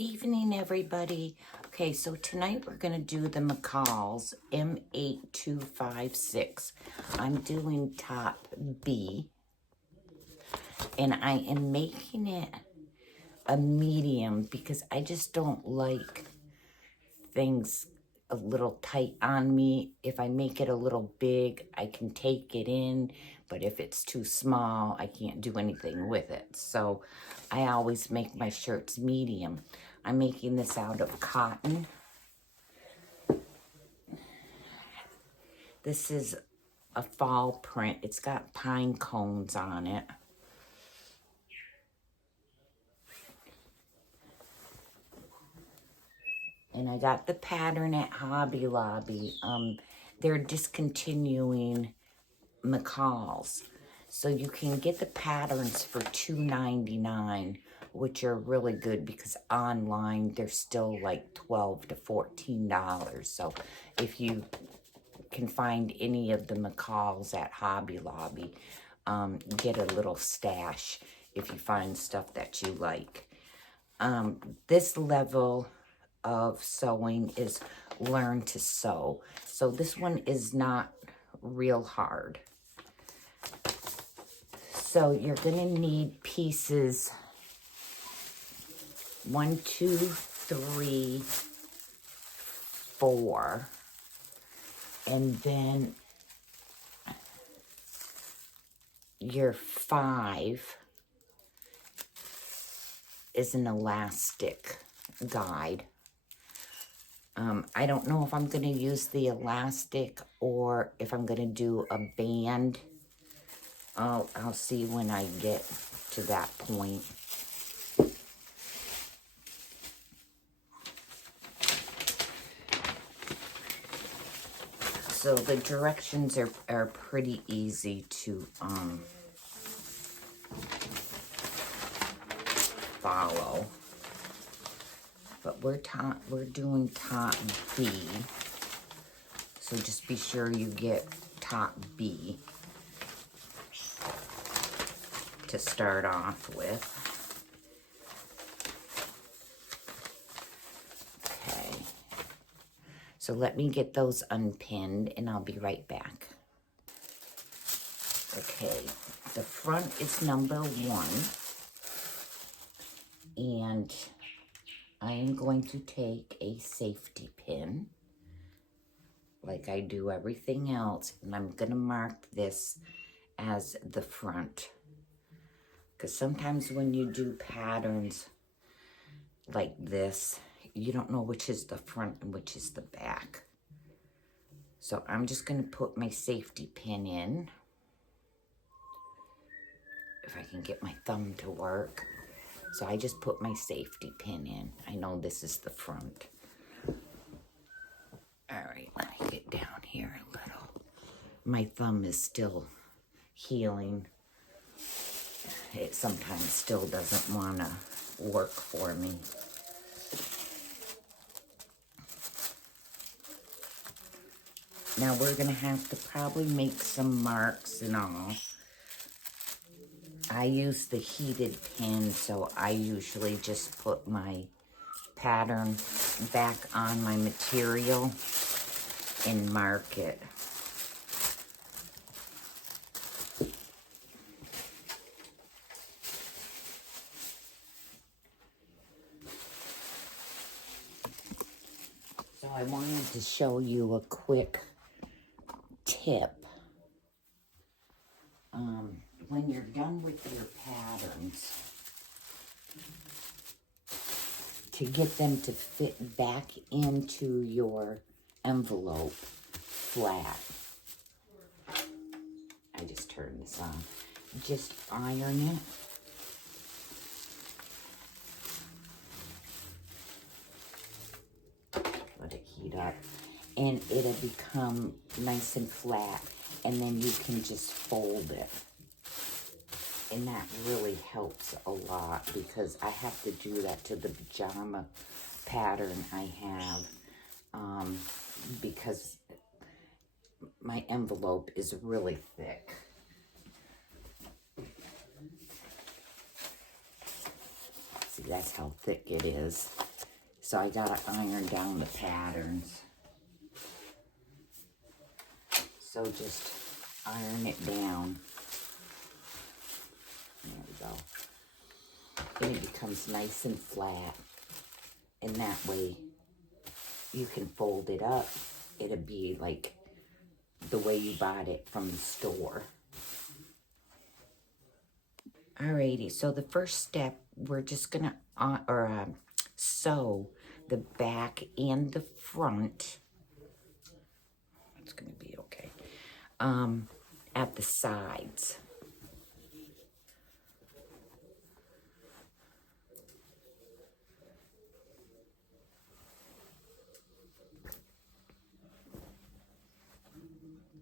Evening, everybody. Okay, so tonight we're going to do the McCall's M8256. I'm doing top B, and I am making it a medium because I just don't like things a little tight on me. If I make it a little big, I can take it in, but if it's too small, I can't do anything with it. So I always make my shirts medium. I'm making this out of cotton. This is a fall print. It's got pine cones on it. And I got the pattern at Hobby Lobby. They're discontinuing McCall's. So you can get the patterns for $2.99, which are really good because online they're still like $12 to $14. So if you can find any of the McCall's at Hobby Lobby, get a little stash if you find stuff that you like. This level of sewing is learn to sew. So this one is not real hard. So you're gonna need pieces 1, 2, 3, 4, and then your 5 is an elastic guide. I don't know if I'm going to use the elastic or if I'm going to do a band. I'll see when I get to that point. So the directions are pretty easy to follow. But we're doing top B. So just be sure you get top B to start off with. Okay. So let me get those unpinned and I'll be right back. Okay, the front is number 1. And I am going to take a safety pin, like I do everything else, and I'm going to mark this as the front. Because sometimes when you do patterns like this, you don't know which is the front and which is the back. So I'm just going to put my safety pin in, if I can get my thumb to work. So I just put my safety pin in. I know this is the front. All right, let me get down here a little. My thumb is still healing. It sometimes still doesn't want to work for me. Now we're going to have to probably make some marks and all. I use the heated pin, so I usually just put my pattern back on my material and mark it. So I wanted to show you a quick tip. When you're done with your patterns, to get them to fit back into your envelope flat, I just turned this on. Just iron it. Let it heat up. And it'll become nice and flat. And then you can just fold it. And that really helps a lot because I have to do that to the pajama pattern I have because my envelope is really thick. See, that's how thick it is. So I gotta iron down the patterns. So just iron it down. There we go. And it becomes nice and flat. And that way you can fold it up. It'll be like the way you bought it from the store. Alrighty, so the first step, we're just gonna sew the back and the front. It's gonna be okay. At the sides.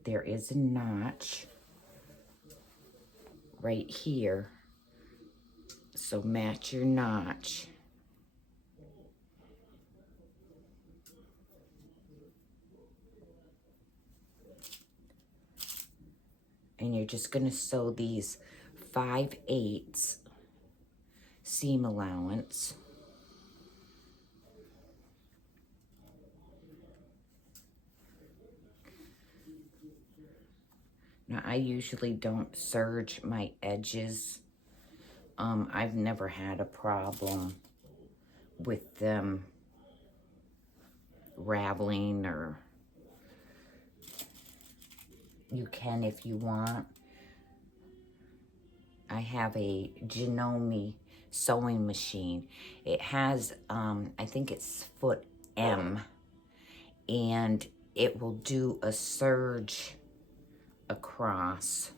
There is a notch right here. So match your notch. And you're just going to sew these 5/8 seam allowance. Now, I usually don't serge my edges. I've never had a problem with them raveling, or you can if you want. I have a Janome sewing machine. It has, I think it's foot M, and it will do a serge across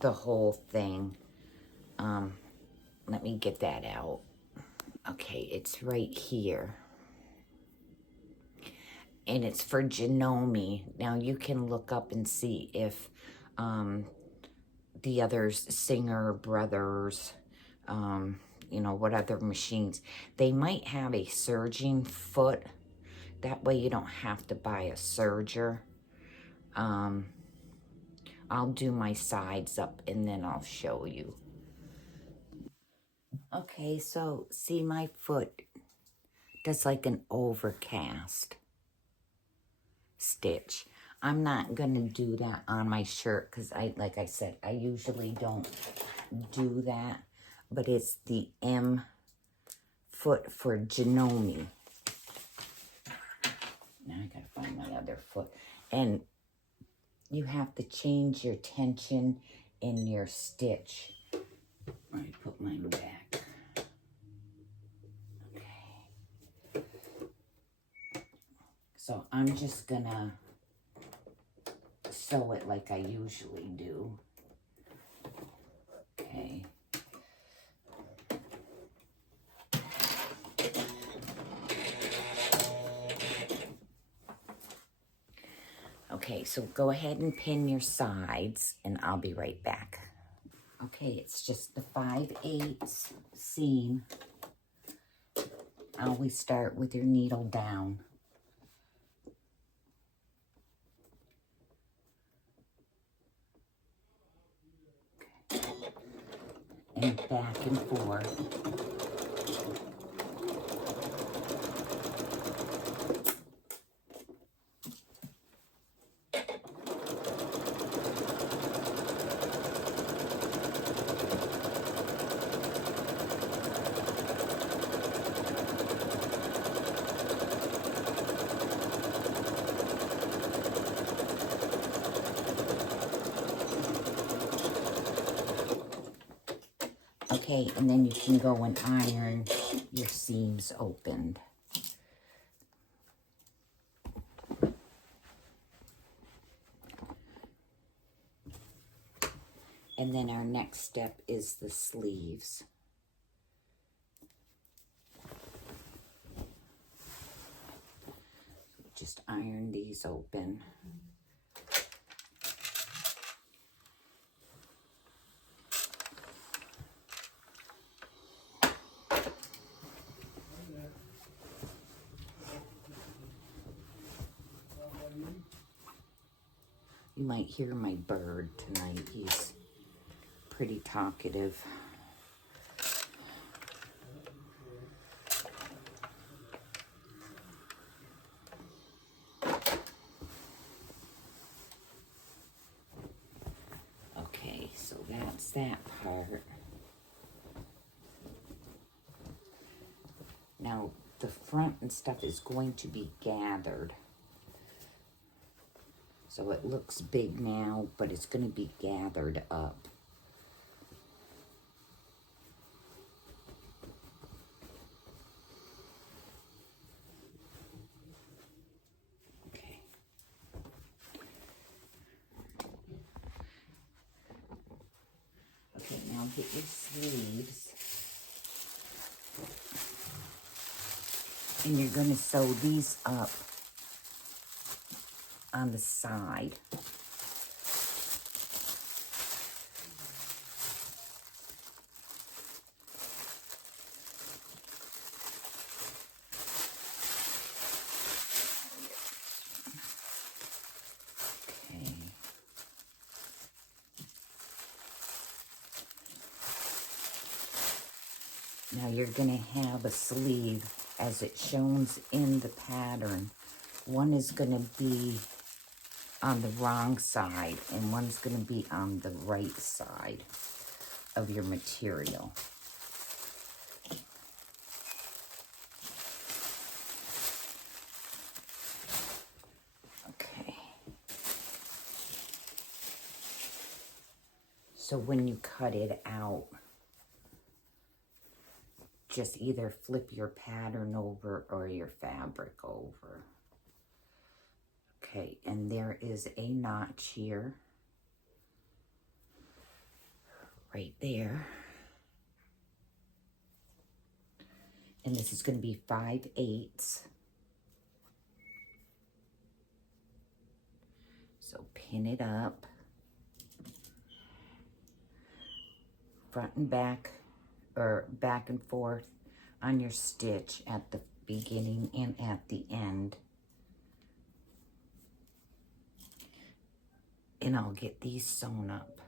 the whole thing. Let me get that out. Okay, it's right here. And it's for Janome. Now you can look up and see if the others, Singer Brothers, you know, what other machines. They might have a serging foot. That way you don't have to buy a serger. I'll do my sides up and then I'll show you. Okay, so see, my foot does like an overcast stitch. I'm not gonna do that on my shirt because like I said, I usually don't do that, but it's the M foot for Janome. Now I gotta find my other foot. And you have to change your tension in your stitch. Let me put mine back. Okay. So I'm just gonna sew it like I usually do. Okay. Okay, so go ahead and pin your sides and I'll be right back. Okay, it's just the 5/8 seam. Always start with your needle down. Okay. And back and forth. Okay, and then you can go and iron your seams opened. And then our next step is the sleeves. Just iron these open. You might hear my bird tonight. He's pretty talkative. that's that part. Now, the front and stuff is going to be gathered. So it looks big now, but it's going to be gathered up. Okay. Okay, now get your sleeves. And you're going to sew these up on the side. Okay. Now you're going to have a sleeve as it shows in the pattern. One is going to be on the wrong side and one's going to be on the right side of your material. Okay. So when you cut it out, just either flip your pattern over or your fabric over. Okay, and there is a notch here, right there. And this is going to be 5/8. So pin it up, front and back, or back and forth on your stitch at the beginning and at the end. And I'll get these sewn up.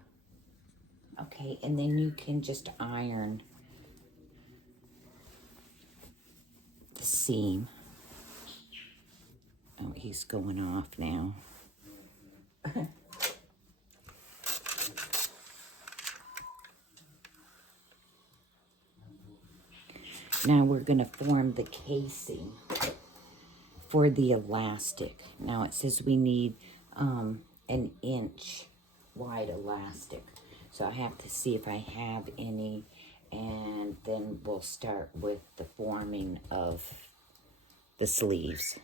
Okay, and then you can just iron the seam. Oh, he's going off now. Now we're going to form the casing for the elastic. Now it says we need an 1-inch wide elastic. So I have to see if I have any, and then we'll start with the forming of the sleeves.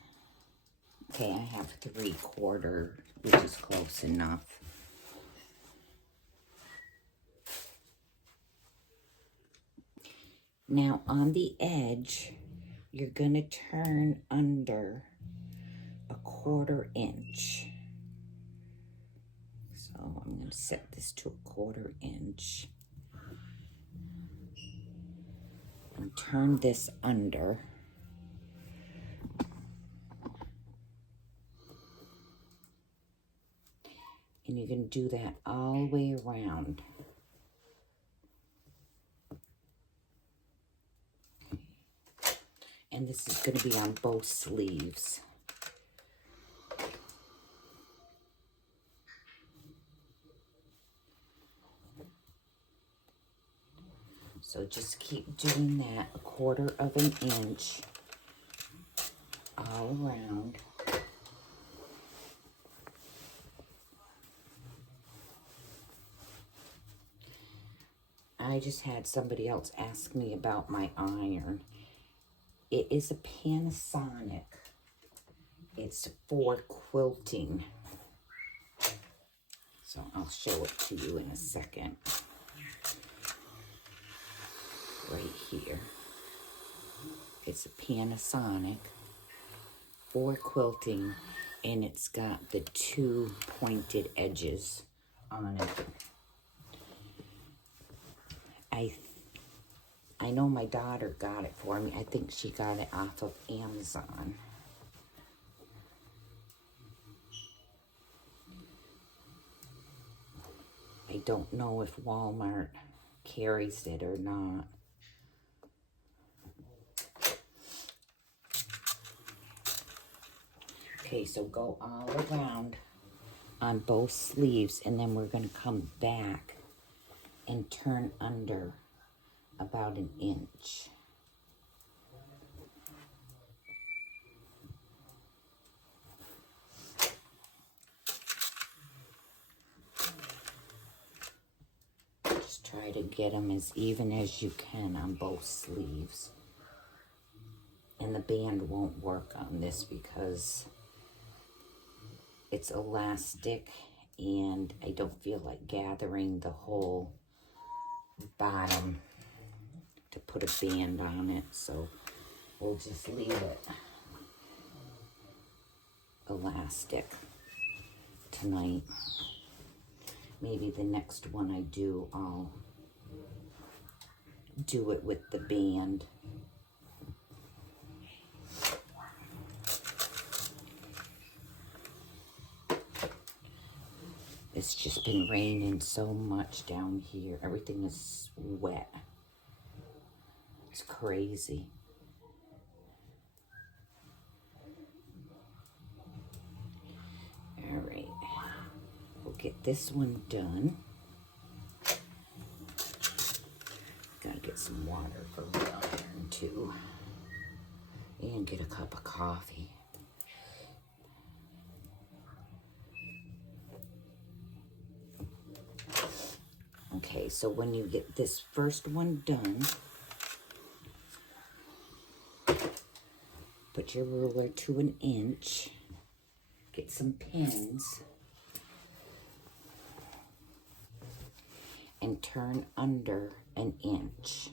Okay, I have 3/4, which is close enough. Now on the edge, you're going to turn under a 1/4 inch. So I'm going to set this to a 1/4 inch. And turn this under. And you're going to do that all the way around. And this is going to be on both sleeves. So just keep doing that, a 1/4 of an inch all around. I just had somebody else ask me about my iron. It is a Panasonic. It's for quilting. So I'll show it to you in a second. Right here. It's a Panasonic for quilting, and it's got the 2 pointed edges on it. I know my daughter got it for me. I think she got it off of Amazon. I don't know if Walmart carries it or not. Okay, so go all around on both sleeves, and then we're going to come back and turn under about an inch. Just try to get them as even as you can on both sleeves. And the band won't work on this because it's elastic and I don't feel like gathering the whole bottom to put a band on it, so we'll just leave it elastic tonight. Maybe the next one I do, I'll do it with the band. It's just been raining so much down here. Everything is wet. It's crazy. All right. We'll get this one done. Gotta get some water for the iron too. And get a cup of coffee. Okay, so when you get this first one done, put your ruler to an inch, get some pins, and turn under an inch.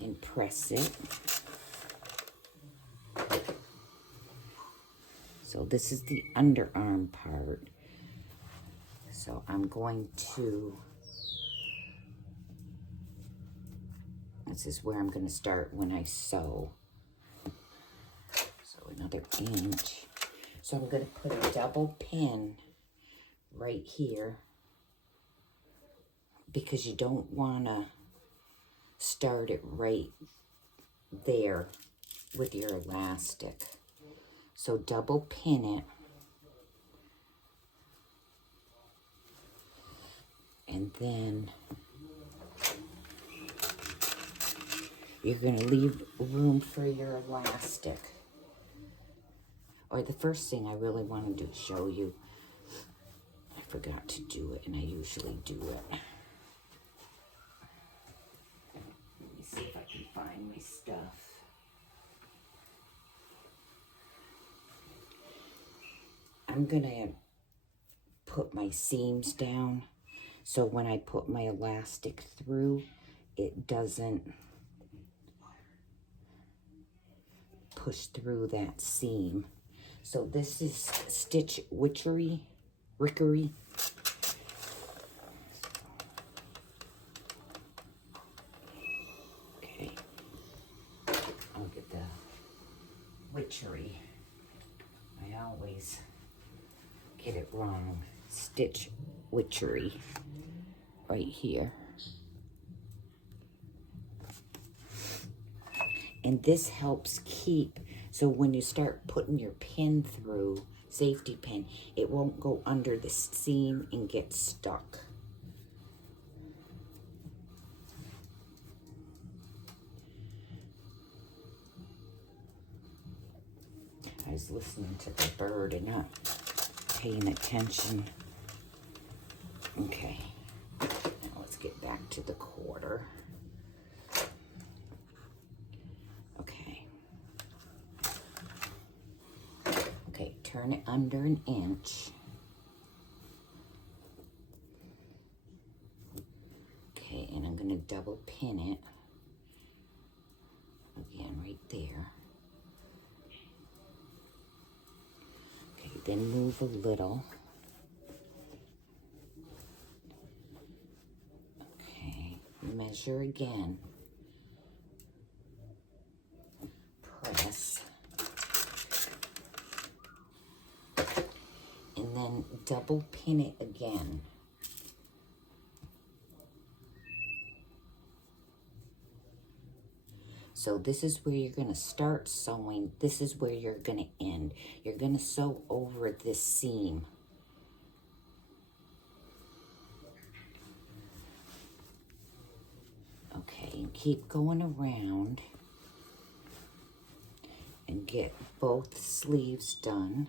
And press it. So this is the underarm part. So I'm going to, this is where I'm going to start when I sew. So another inch. So I'm going to put a double pin right here because you don't want to start it right there with your elastic. So double pin it. And then you're going to leave room for your elastic. Or the first thing I really wanted to show you, I forgot to do it, and I usually do it. See if I can find my stuff. I'm gonna put my seams down so when I put my elastic through, it doesn't push through that seam. So this is Stitch Rickery. Witchery. I always get it wrong. Stitch Witchery right here. And this helps keep, so when you start putting your pin through, safety pin, it won't go under the seam and get stuck. I was listening to the bird and not paying attention. Okay, now let's get back to the quarter. Okay. Okay, turn it under an inch. Okay, and I'm going to double pin it. Again, right there. Then move a little. Okay, measure again. Press. And then double pin it again. So this is where you're going to start sewing. This is where you're going to end. You're going to sew over this seam. Okay, and keep going around and get both sleeves done.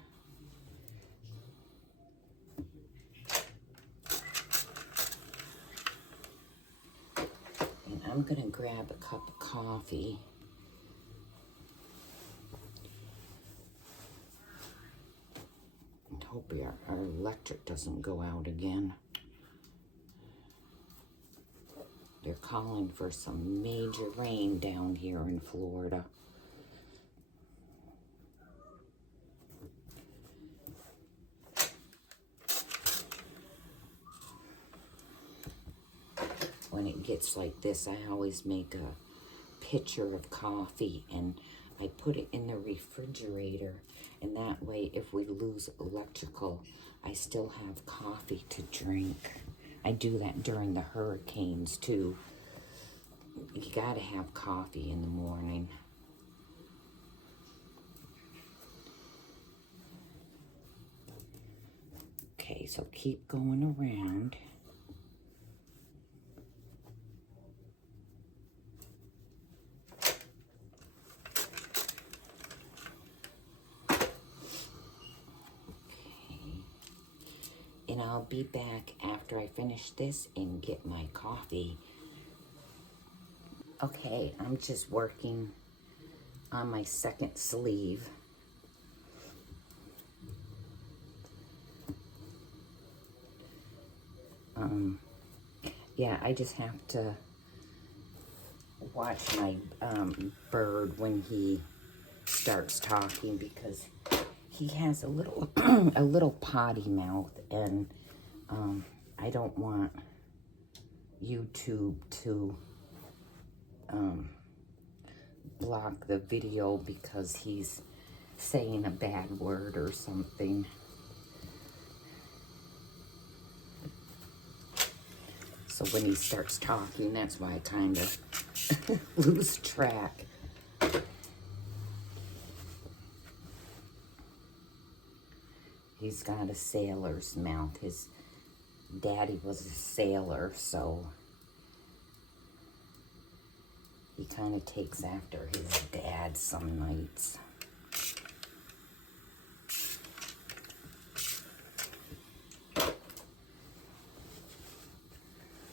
And I'm going to grab a cup of coffee. And hope our electric doesn't go out again. They're calling for some major rain down here in Florida. When it gets like this, I always make a pitcher of coffee and I put it in the refrigerator. And that way, if we lose electrical, I still have coffee to drink. I do that during the hurricanes too. You gotta have coffee in the morning. Okay, so keep going around. And I'll be back after I finish this and get my coffee. Okay, I'm just working on my second sleeve. Yeah, I just have to watch my bird when he starts talking because he has a little a little potty mouth, and I don't want YouTube to block the video because he's saying a bad word or something. So when he starts talking, that's why I kind of lose track. He's got a sailor's mouth. His daddy was a sailor, so he kind of takes after his dad some nights.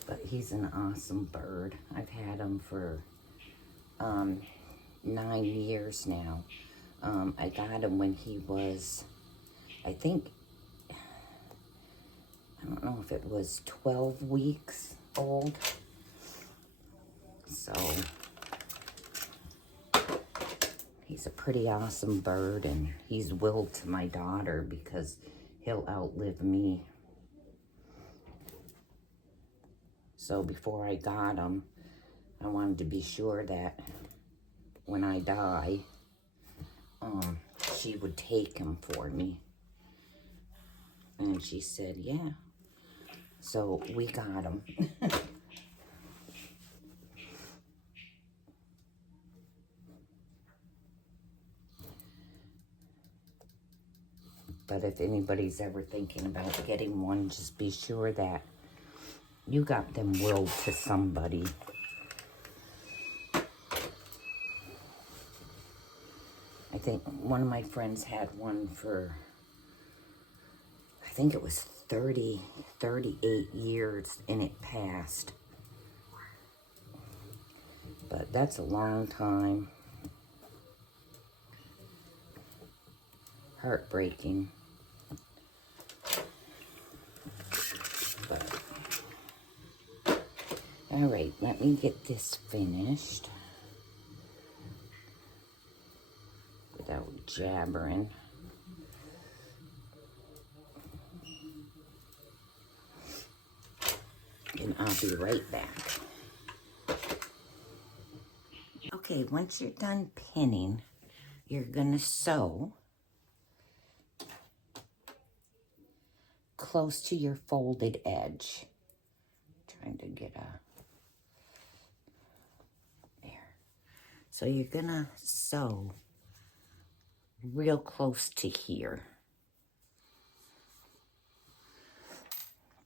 But he's an awesome bird. I've had him for 9 years now. I got him when he was, I think, I don't know if it was 12 weeks old. So he's a pretty awesome bird, and he's willed to my daughter because he'll outlive me. So before I got him, I wanted to be sure that when I die, she would take him for me. And she said, yeah. So we got him. But if anybody's ever thinking about getting one, just be sure that you got them willed to somebody. I think one of my friends had one for, I think it was 38 years, and it passed. But that's a long time. Heartbreaking. But all right, let me get this finished without jabbering. And I'll be right back. Okay, once you're done pinning, you're gonna sew close to your folded edge. Trying to get a, there. So you're gonna sew real close to here.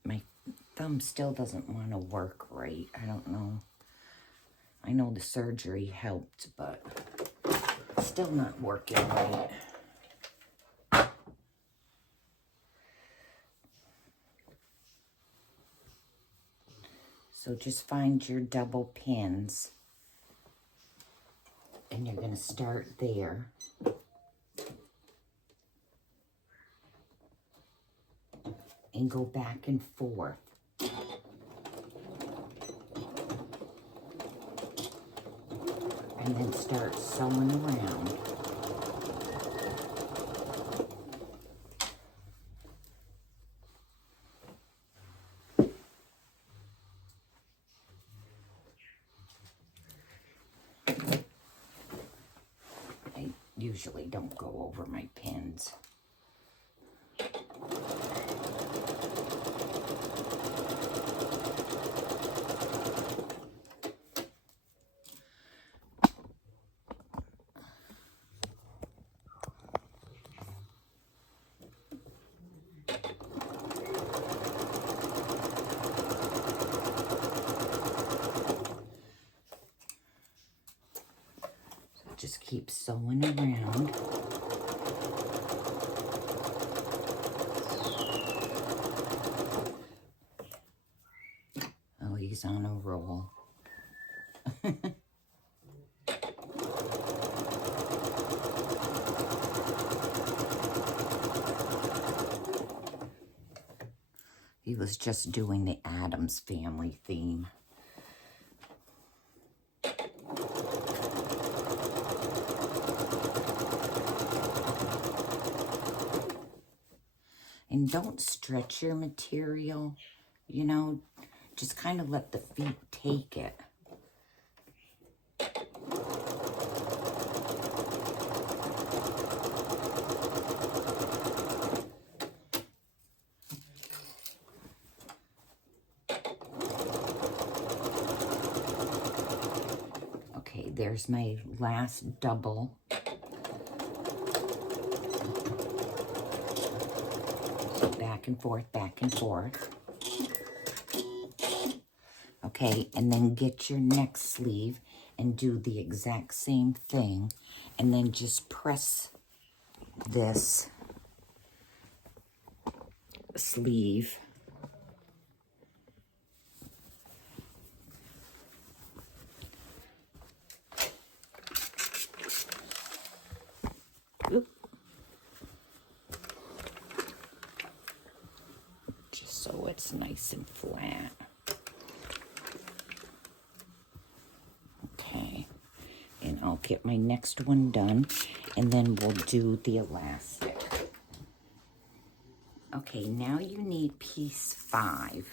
My thumb still doesn't want to work right. I don't know. I know the surgery helped, but still not working right. So just find your double pins, and you're going to start there. And go back and forth. And then start sewing around. I usually don't go over my pins. Just keep sewing around. Oh, he's on a roll. He was just doing the Addams Family theme. And don't stretch your material, you know, just kind of let the feet take it. Okay, there's my last double. Back and forth, back and forth. Okay, and then get your next sleeve and do the exact same thing. And then just press this sleeve. Oop. Just so it's nice and flat. Okay, and I'll get my next one done, and then we'll do the elastic. Okay, now you need piece 5,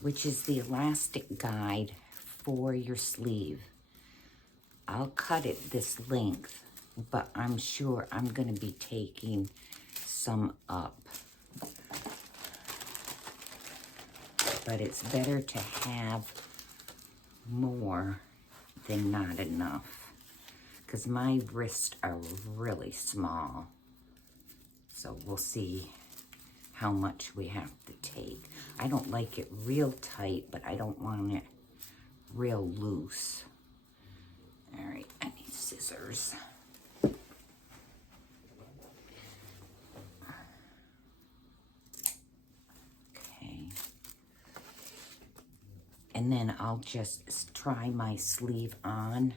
which is the elastic guide for your sleeve. I'll cut it this length, but I'm sure I'm going to be taking some up. But it's better to have more than not enough, because my wrists are really small. So we'll see how much we have to take. I don't like it real tight, but I don't want it real loose. All right, I need scissors. Okay. And then I'll just try my sleeve on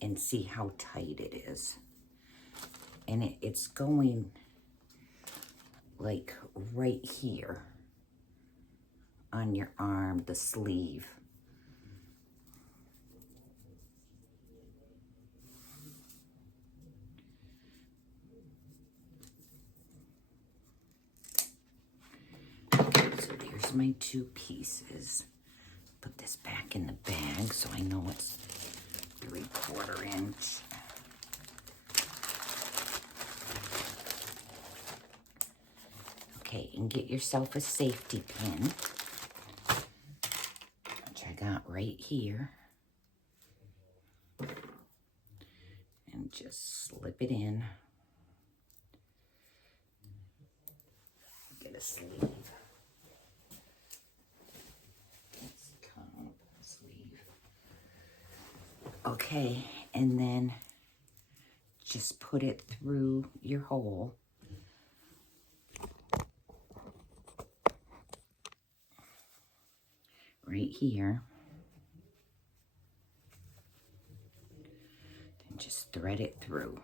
and see how tight it is. And it's going like right here on your arm, the sleeve. So there's my 2 pieces. Put this back in the bag so I know it's 3/4 inch. Okay, and get yourself a safety pin, which I got right here. slip it in. Get a sleeve. Let's come sleeve. Okay, and then just put it through your hole. Right here. And just thread it through.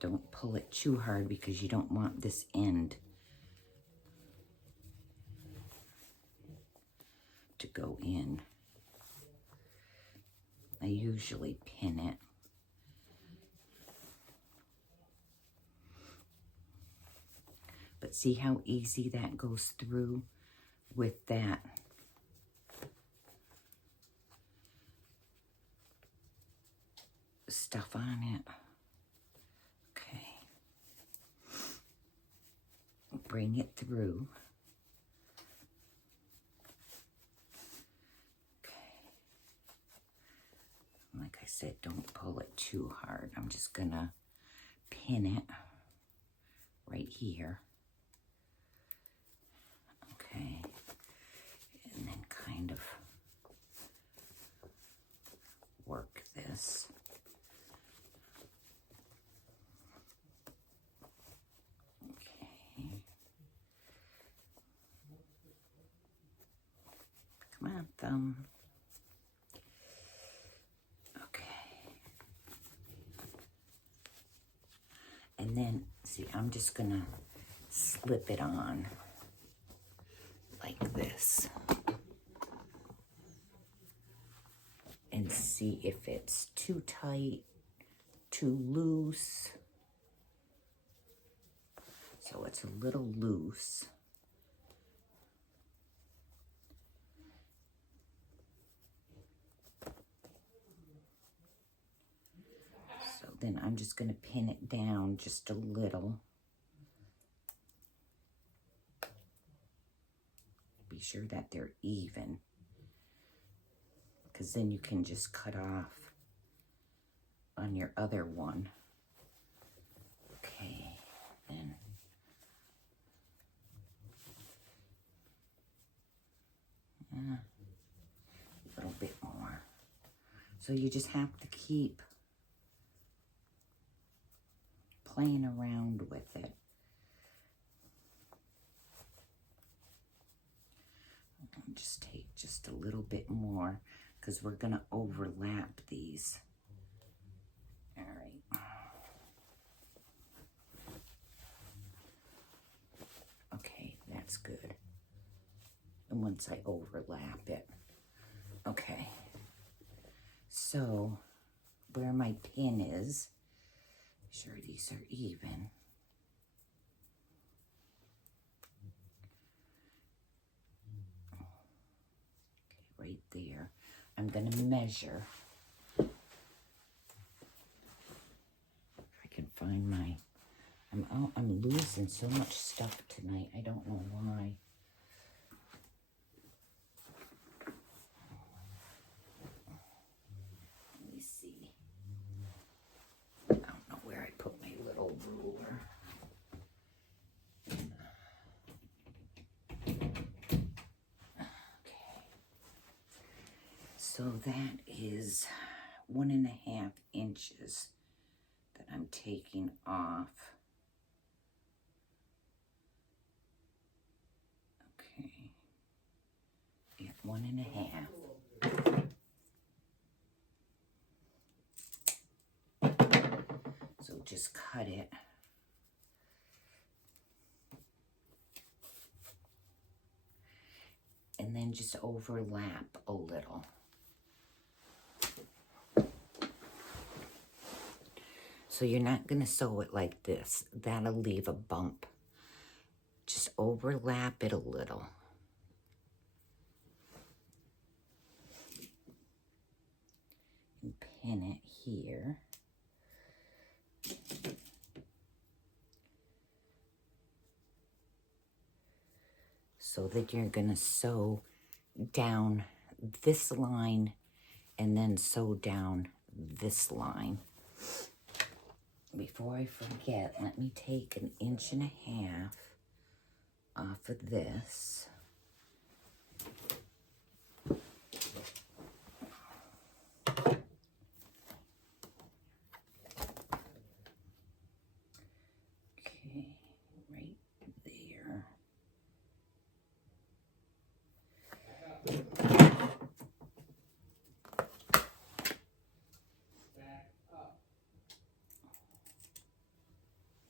Don't pull it too hard because you don't want this end to go in. I usually pin it. But see how easy that goes through with that stuff on it. Okay. Bring it through. Like I said, don't pull it too hard. I'm just gonna pin it right here. Okay. And then kind of work this. Okay. Come on, thumb. And then, see, I'm just gonna slip it on like this and see if it's too tight, too loose. So it's a little loose. Then I'm just going to pin it down just a little. Be sure that they're even, because then you can just cut off on your other one. Okay, then a little bit more. So you just have to keep playing around with it. I'll just take just a little bit more because we're going to overlap these. All right. Okay, that's good. And once I overlap it. Okay. So where my pin is, sure these are even. Okay, right there. I'm going to measure. If I can find my, I'm losing so much stuff tonight. I don't know why. Let me see. I don't know where I put my little ruler. So that is 1.5 inches that I'm taking off. Okay. Yeah, 1.5. So just cut it. And then just overlap a little. So you're not going to sew it like this. That'll leave a bump. Just overlap it a little. And pin it here. So that you're gonna sew down this line and then sew down this line. Before I forget, let me take 1.5 inches off of this. Okay, right there.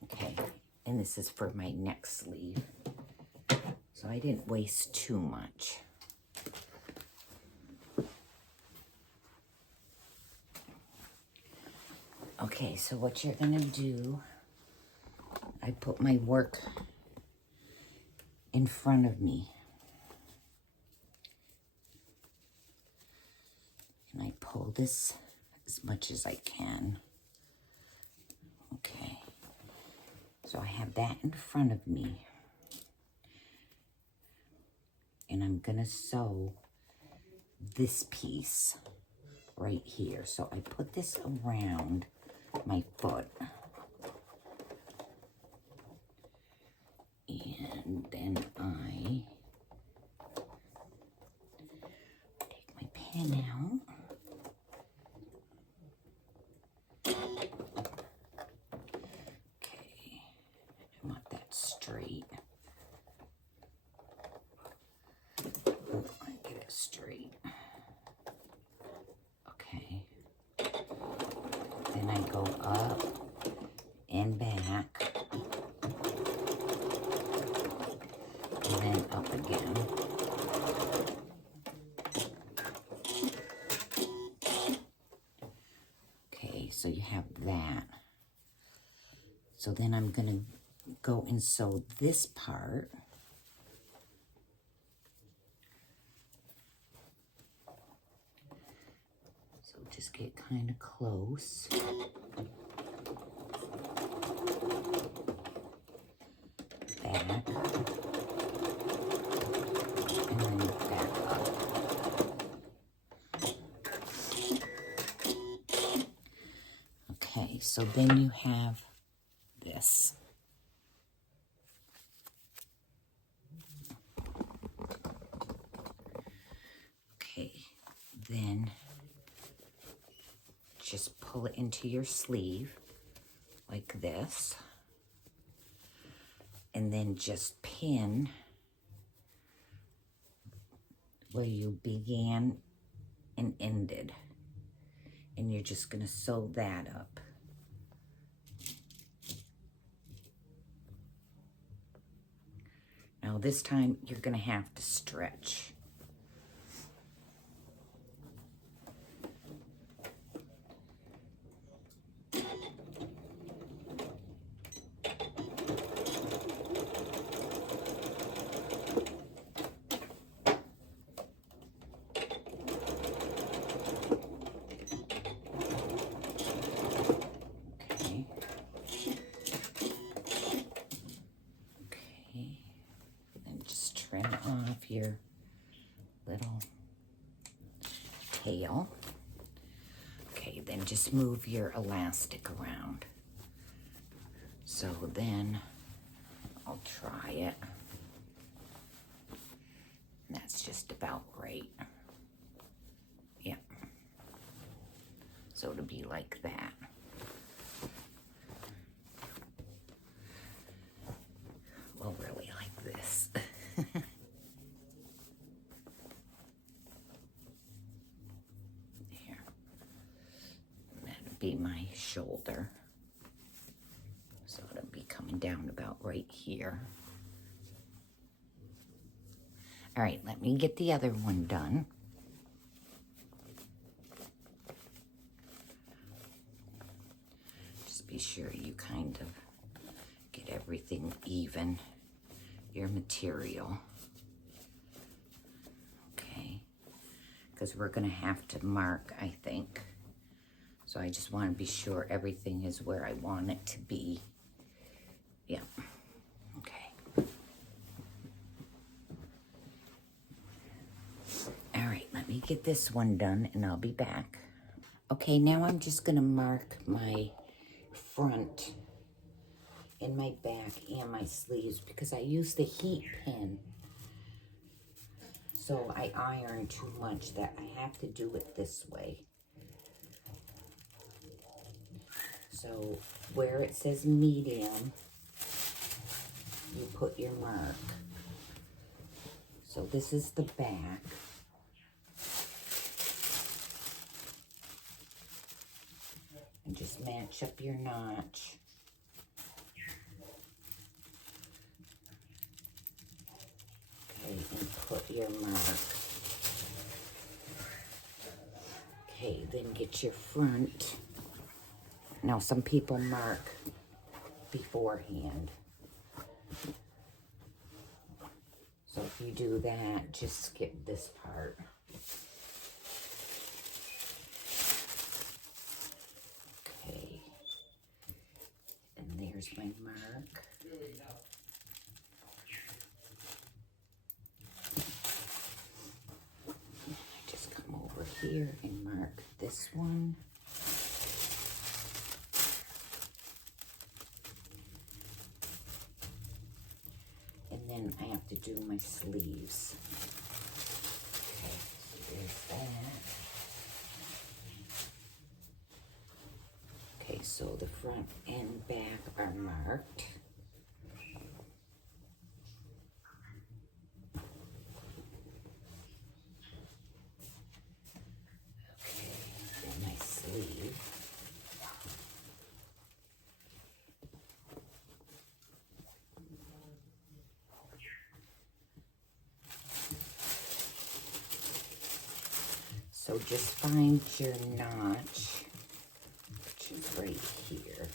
Okay, and this is for my next sleeve. So I didn't waste too much. Okay, so what you're gonna do, I put my work in front of me. And I pull this as much as I can. Okay, so I have that in front of me. And I'm gonna sew this piece right here. So I put this around my foot. And then I take my pin out. Okay, I want that straight. I get it straight. Okay. Then I go up and back. And then up again. Okay, so you have that. So then I'm gonna go and sew this part. So just get kind of close. Back. And then back up. Okay, so then you have this. Okay, then just pull it into your sleeve like this. And then just pin where you began and ended. And you're just gonna sew that up. Now this time you're gonna have to stretch. Trim off your little tail. Okay, then just move your elastic around. So then I'll try it. That's just about right. Yeah. So it'll be like that. Well, really like this. Here. That'll be my shoulder. So it'll be coming down about right here. All right, let me get the other one done. Just be sure you kind of get everything even, your material. Okay, because we're gonna have to mark, I think. So I just want to be sure everything is where I want it to be. Yeah. Okay. get this one done and I'll be back. Okay, now I'm just gonna mark my front and my back and my sleeves because I use the heat pin. So I iron too much that I have to do it this way. So where it says medium, you put your mark. So this is the back. And just match up your notch. Okay, and put your mark. Okay, then get your front. Now some people mark beforehand. So if you do that, just skip this part. Okay. And there's my mark. I just come over here and mark this one. And then I have to do my sleeves. Okay, so there's that. Okay, so the front and back are marked. Okay, and my sleeve. So just find your notch, which is right here,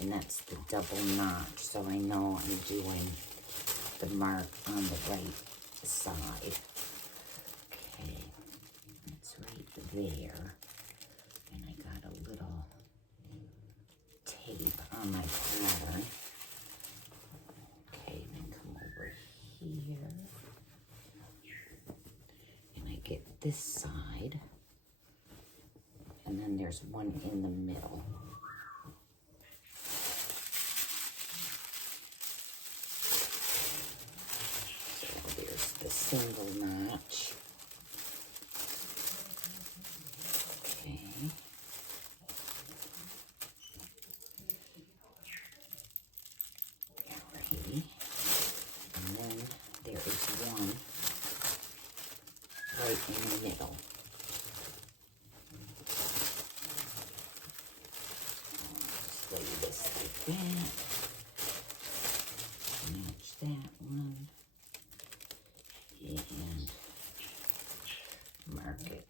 and that's the double notch, so I know I'm doing the mark on the right side. Okay, it's right there, and I got a little tape on my pattern. Okay, then come over here. Get this side, and then there's one in the middle. So there's the single notch. Okay. Alrighty. And then there is one right in the middle. Just lay this like that. Match that one. And mark it.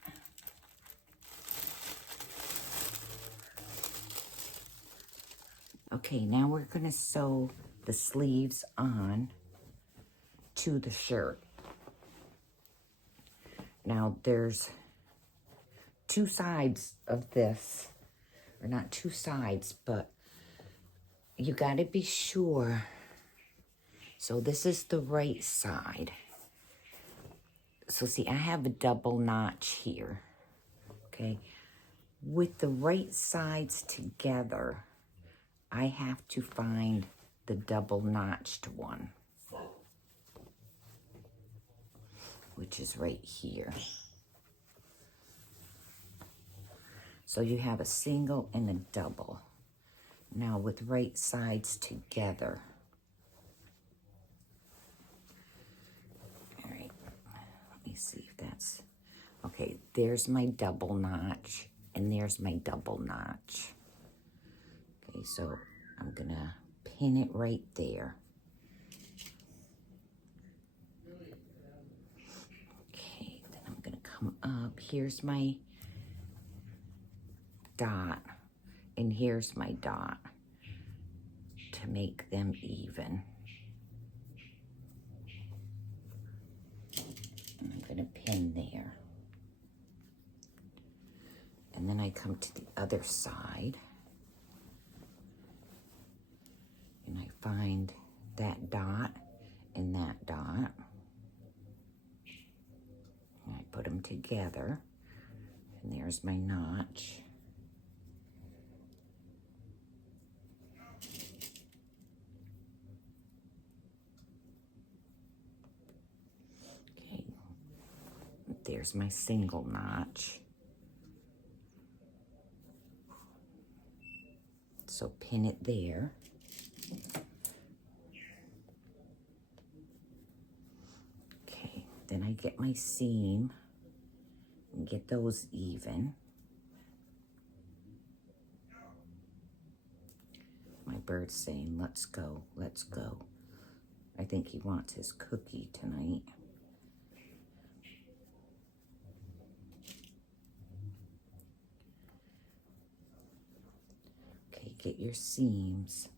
Okay, now we're going to sew the sleeves on to the shirt. Now, there's two sides of this, or not two sides, but you got to be sure. So this is the right side. So see, I have a double notch here, okay? With the right sides together, I have to find the double notched one, which is right here. So you have a single and a double. Now with right sides together. All right, let me see if that's, okay, there's my double notch and there's my double notch. Okay, so I'm gonna pin it right there. Okay, then I'm gonna come up. Here's my dot, and here's my dot to make them even. And I'm gonna pin there. And then I come to the other side, and I find that dot and that dot. And I put them together. And there's my notch. Okay, there's my single notch. So pin it there. Okay, then I get my seam and get those even. My bird's saying, let's go, let's go. I think he wants his cookie tonight. Okay, get your seams.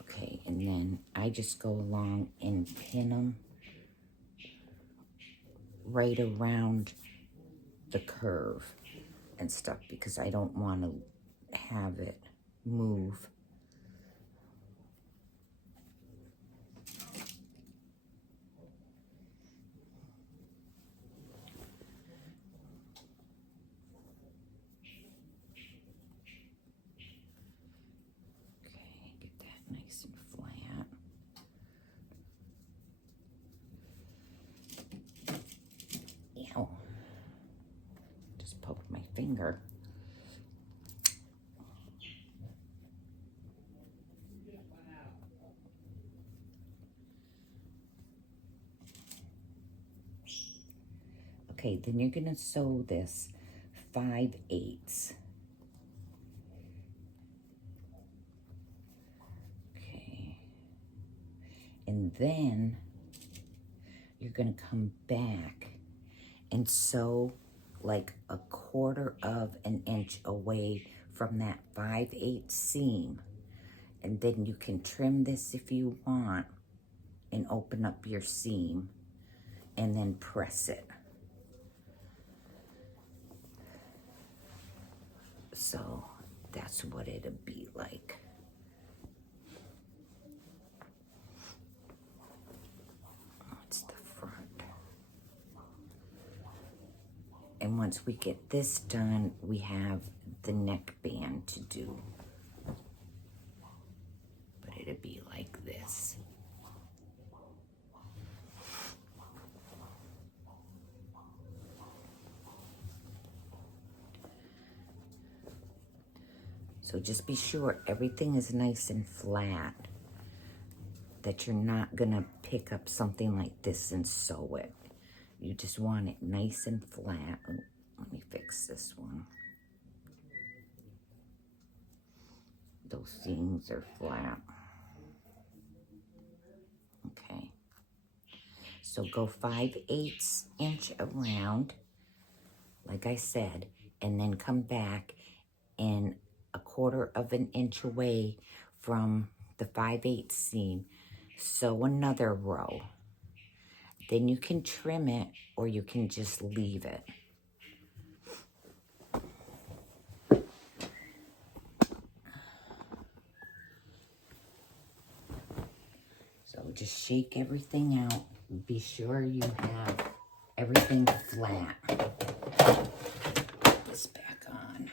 Okay, and then I just go along and pin them right around the curve and stuff because I don't want to have it move. Okay, get that nice and flat. Ew. Just poked my finger. Okay, then you're gonna sew this 5/8. Okay. And then you're gonna come back and sew like 1/4 of an inch away from that 5/8 seam. And then you can trim this if you want and open up your seam and then press it. So that's what it'll be like. That's the front. And once we get this done, we have the neckband to do. But it'll be like this. So just be sure everything is nice and flat, that you're not gonna pick up something like this and sew it. You just want it nice and flat. Oh, let me fix this one. Those seams are flat. Okay. So go 5/8 inch around, like I said, and then come back and 1/4 of an inch away from the 5/8 seam, sew another row. Then you can trim it or you can just leave it. So just shake everything out. Be sure you have everything flat. Put this back on.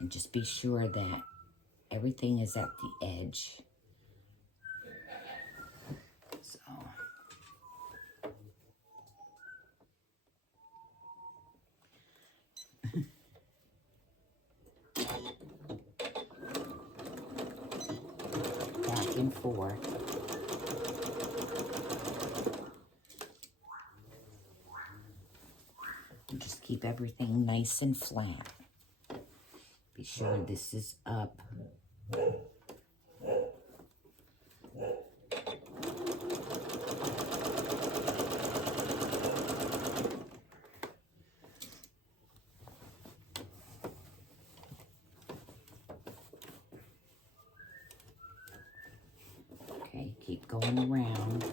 And just be sure that everything is at the edge. So. Back and forth. And just keep everything nice and flat. Be sure this is up. Okay, keep going around.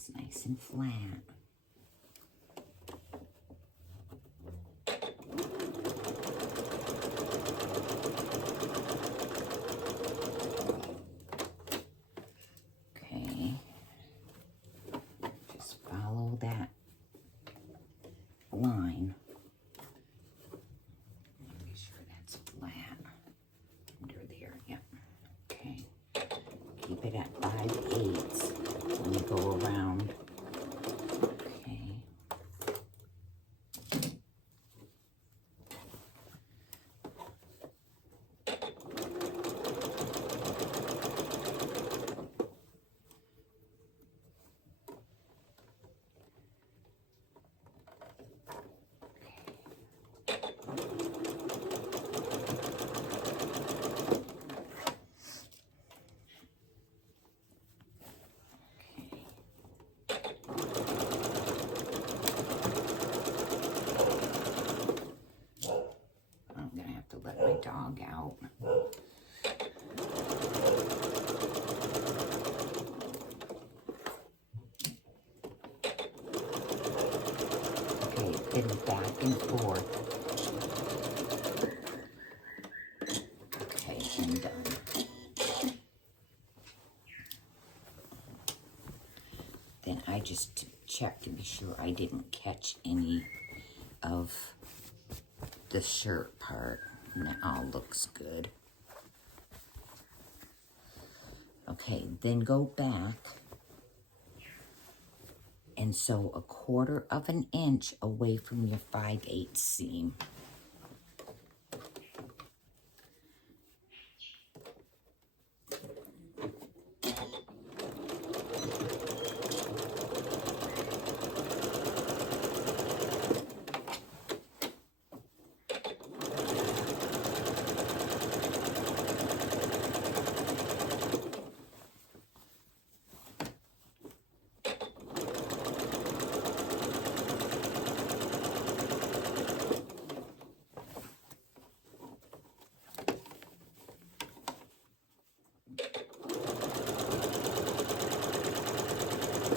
everything's nice and flat. Okay, just follow that line. Make sure that's flat under there. Yep. Okay. Keep it at 5/8 when you go around. Okay. I'm gonna have to let my dog out. Okay, then back and forth. Okay, and done. Then I just checked to be sure I didn't catch any of the shirt part, and that all looks good. Okay, then go back and sew 1/4 of an inch away from your 5/8 seam.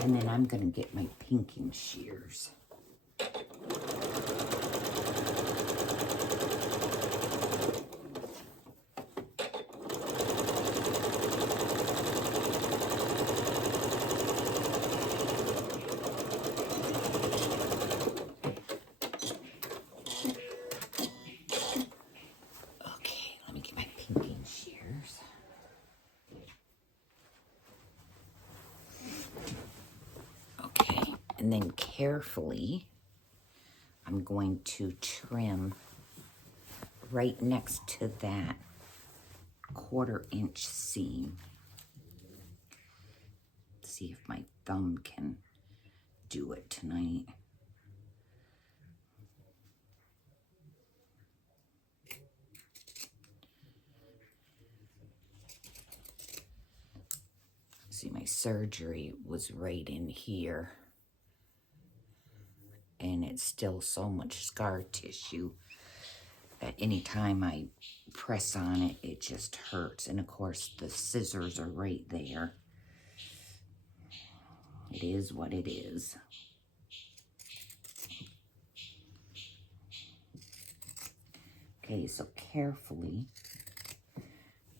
And then I'm going to get my pinking shears. Okay, let me get my pinking shears. Okay, and then carefully, I'm going to trim right next to that 1/4 inch seam. See if my thumb can do it tonight. See, my surgery was right in here, and it's still so much scar tissue that anytime I press on it, it just hurts. And of course, the scissors are right there. It is what it is. Okay, so carefully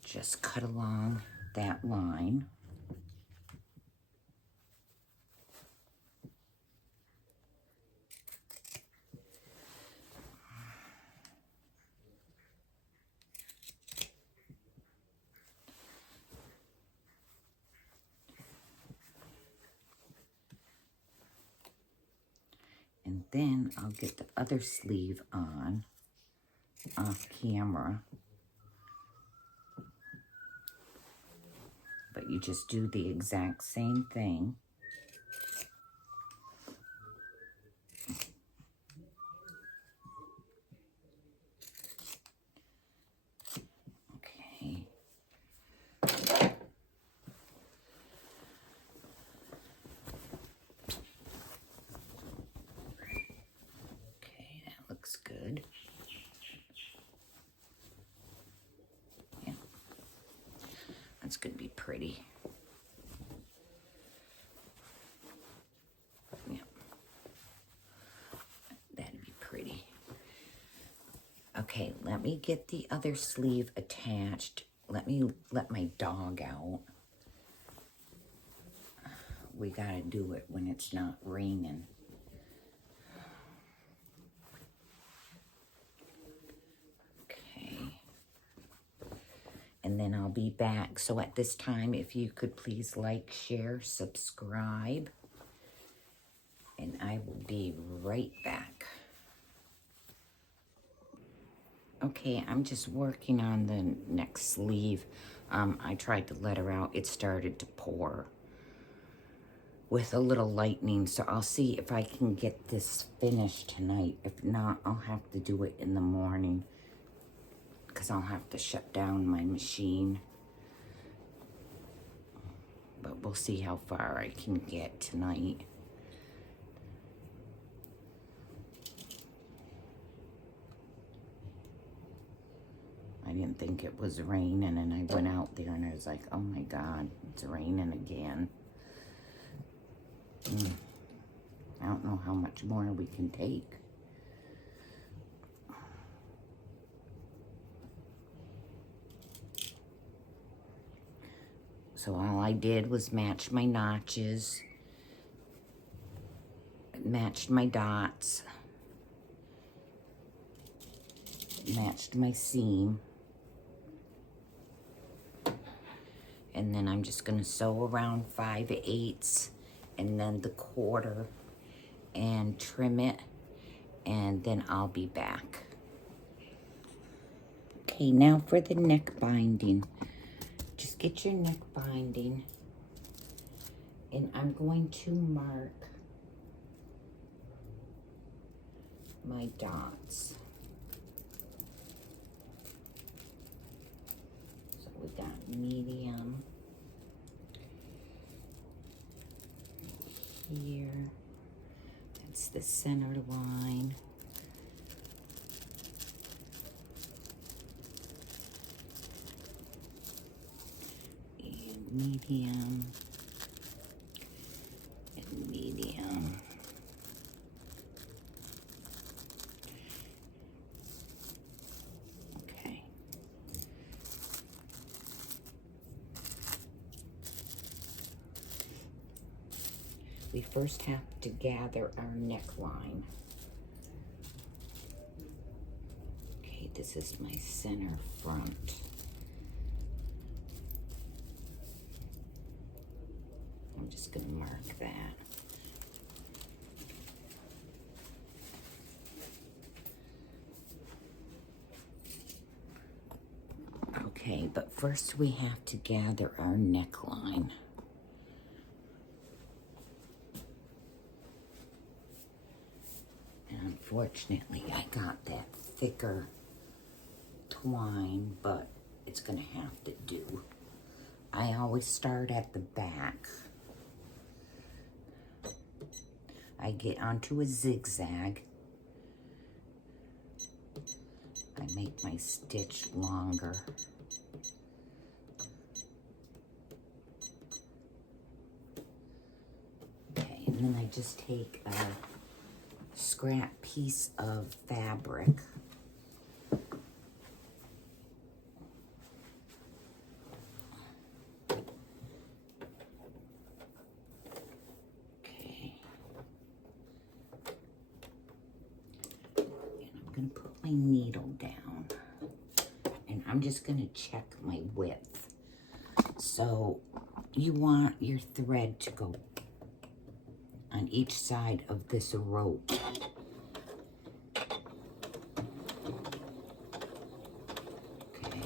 just cut along that line. And then I'll get the other sleeve on off camera. But you just do the exact same thing. Okay. Okay, that looks good. Yeah. That's going to be pretty. get the other sleeve attached, let me let my dog out. We gotta do it when it's not raining. Okay. And then I'll be back. So at this time, if you could please like, share, subscribe. And I will be right back. Okay, I'm just working on the next sleeve. I tried to let her out. It started to pour with a little lightning, so I'll see if I can get this finished tonight. If not, I'll have to do it in the morning because I'll have to shut down my machine. But we'll see how far I can get tonight. I didn't think it was raining, and I went out there and I was like, oh my God, it's raining again. I don't know how much more we can take. So all I did was match my notches, matched my dots, matched my seam. And then I'm just gonna sew around 5/8 and then the 1/4 and trim it, and then I'll be back. Okay, now for the neck binding. Just get your neck binding, and I'm going to mark my dots. So we got medium here. That's the center line. And medium. And medium. Okay. We first have to gather our neckline. Okay, this is my center front. I'm just gonna mark that. Okay, but first we have to gather our neckline. And unfortunately, I got that thicker twine, but it's gonna have to do. I always start at the back. I get onto a zigzag. I make my stitch longer. Okay, and then I just take a scrap piece of fabric. Okay. And I'm going to put my needle down. And I'm just going to check my width. So you want your thread to go on each side of this rope. Okay.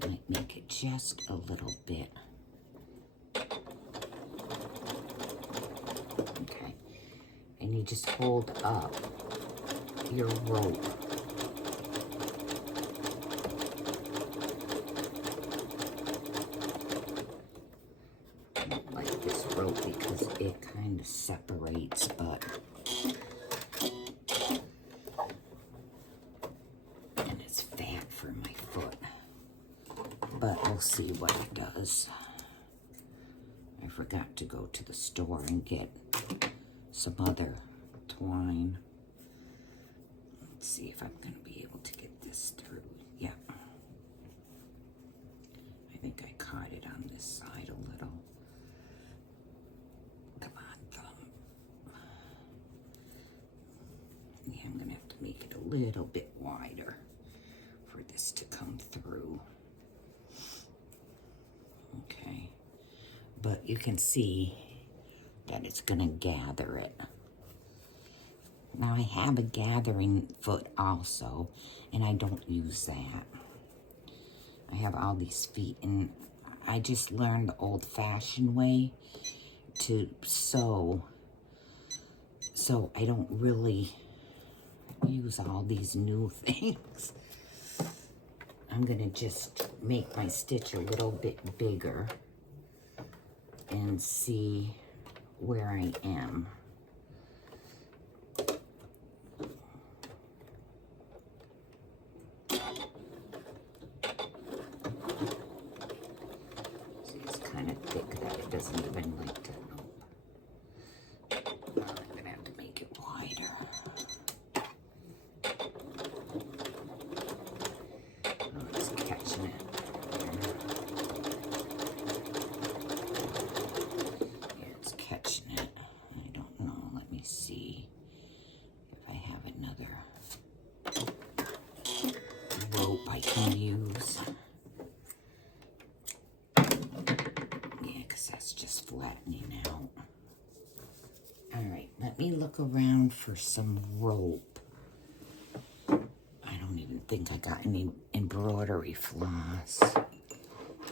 I might make it just a little bit. Okay. And you just hold up your rope. Because it kind of separates, but and it's fat for my foot, but we'll see what it does. I forgot to go to the store and get some other twine. Let's see if I'm going to be able to get this through. Yeah. I think I caught it on this side a little. Come on, thumb. Yeah, I'm going to have to make it a little bit wider for this to come through. Okay. But you can see that it's going to gather it. Now I have a gathering foot also, and I don't use that. I have all these feet, and I just learned the old-fashioned way to sew, so I don't really use all these new things. I'm gonna just make my stitch a little bit bigger and see where I am. Doesn't even like to know. I'm gonna have to make it wider. Oh, it's catching it. Yeah, it's catching it. I don't know. Let me see if I have another rope I can use. That's just flattening out. All right, let me look around for some rope. I don't even think I got any embroidery floss.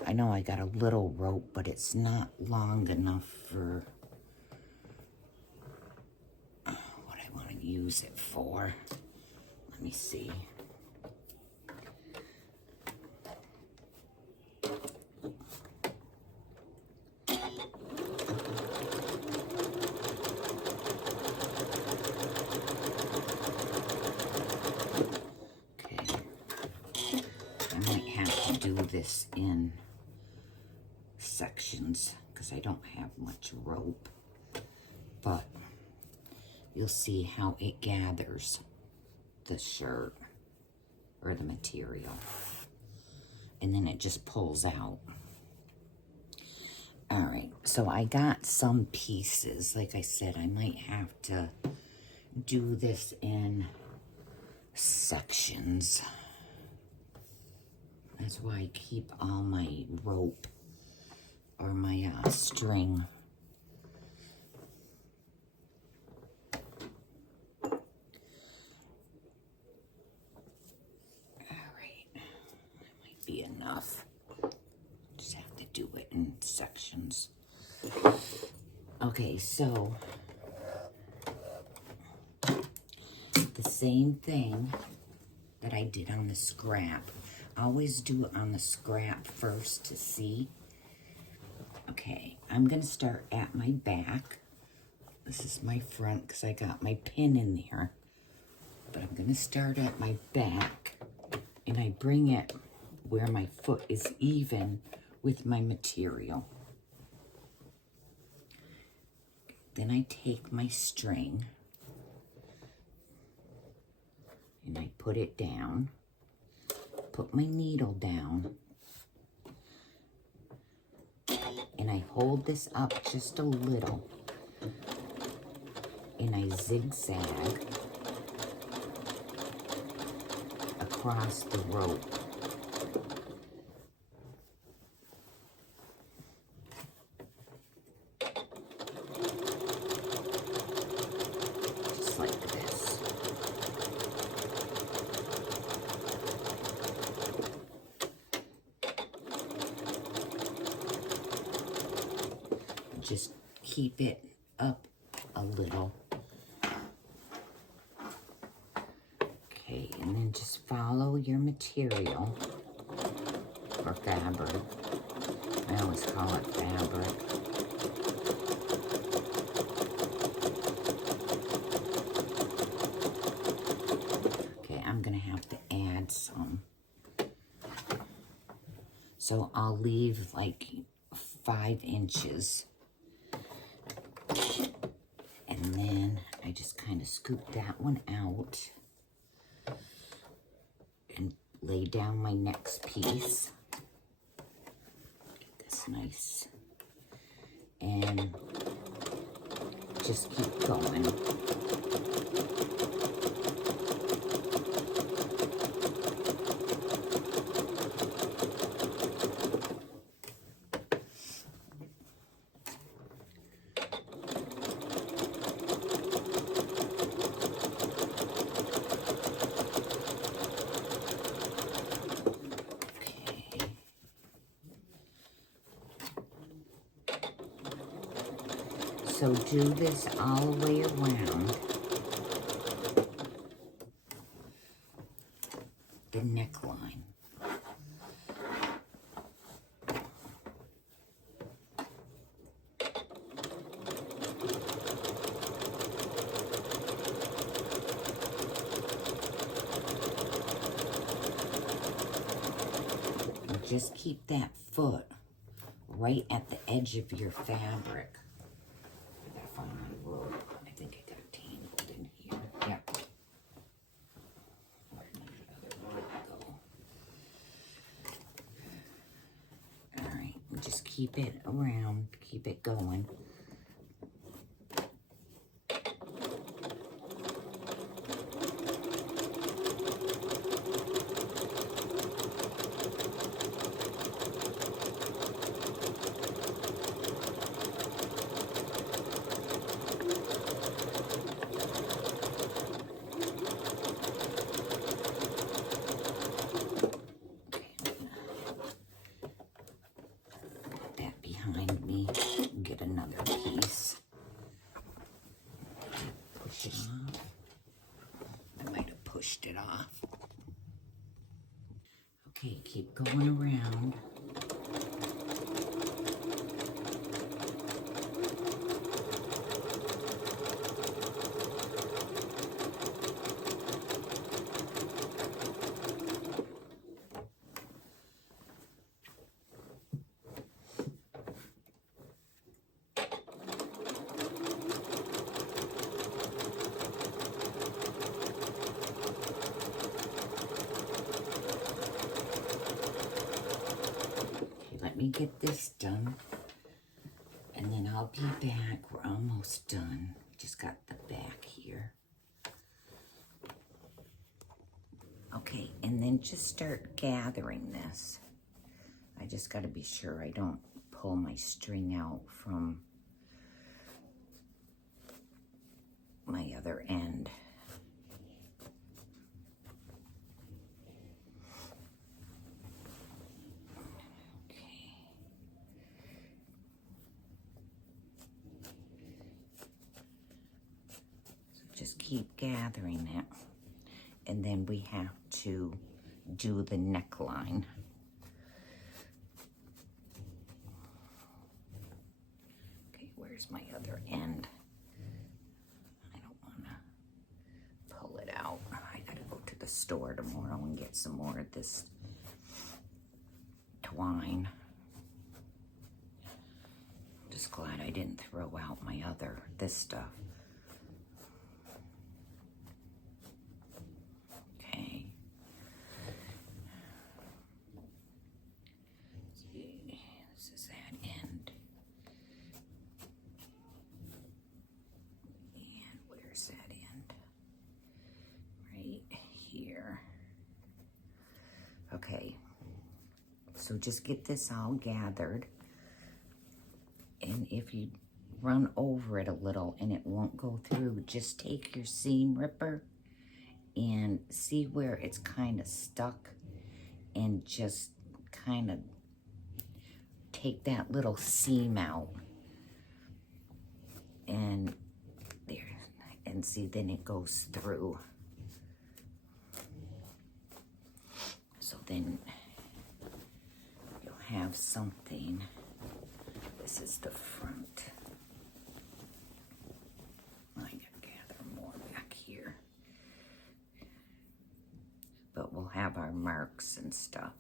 I know I got a little rope, but it's not long enough for what I want to use it for. Let me see. Do this in sections because I don't have much rope, but you'll see how it gathers the shirt or the material, and then it just pulls out. All right, so I got some pieces. Like I said, I might have to do this in sections. That's why I keep all my rope or my string. All right, that might be enough. Just have to do it in sections. Okay, so the same thing that I did on the scrap. Always do it on the scrap first to see. Okay, I'm going to start at my back. This is my front because I got my pin in there. But I'm going to start at my back, and I bring it where my foot is even with my material. Then I take my string, and I put it down. Put my needle down, and I hold this up just a little, and I zigzag across the rope. Just like this. Just keep it up a little. Okay, and then just follow your material or fabric. I always call it fabric. Okay, I'm gonna have to add some. So I'll leave like 5 inches. And then I just kind of scoop that one out. lay down my next piece. Get this nice. And just keep going. So do this all the way around the neckline. And just keep that foot right at the edge of your fabric. I think it got tangled in here. Yeah. Where did the other rope go? Alright, just keep it around, keep it going. Behind me, get another piece. Push it off. I might have pushed it off. Okay, keep going around. Let me get this done, and then I'll be back. We're almost done. Just got the back here. Okay, and then just start gathering this. I just got to be sure I don't pull my string out from my other end. Just keep gathering it, and then we have to do the neckline. Okay, where's my other end? I don't want to pull it out. I gotta go to the store tomorrow and get some more of this twine. I'm just glad I didn't throw out this stuff. Okay, so just get this all gathered, and if you run over it a little and it won't go through, just take your seam ripper and see where it's kind of stuck, and just kind of take that little seam out, and there, and see, then it goes through. So then you'll have something. This is the front. I gotta gather more back here. But we'll have our marks and stuff.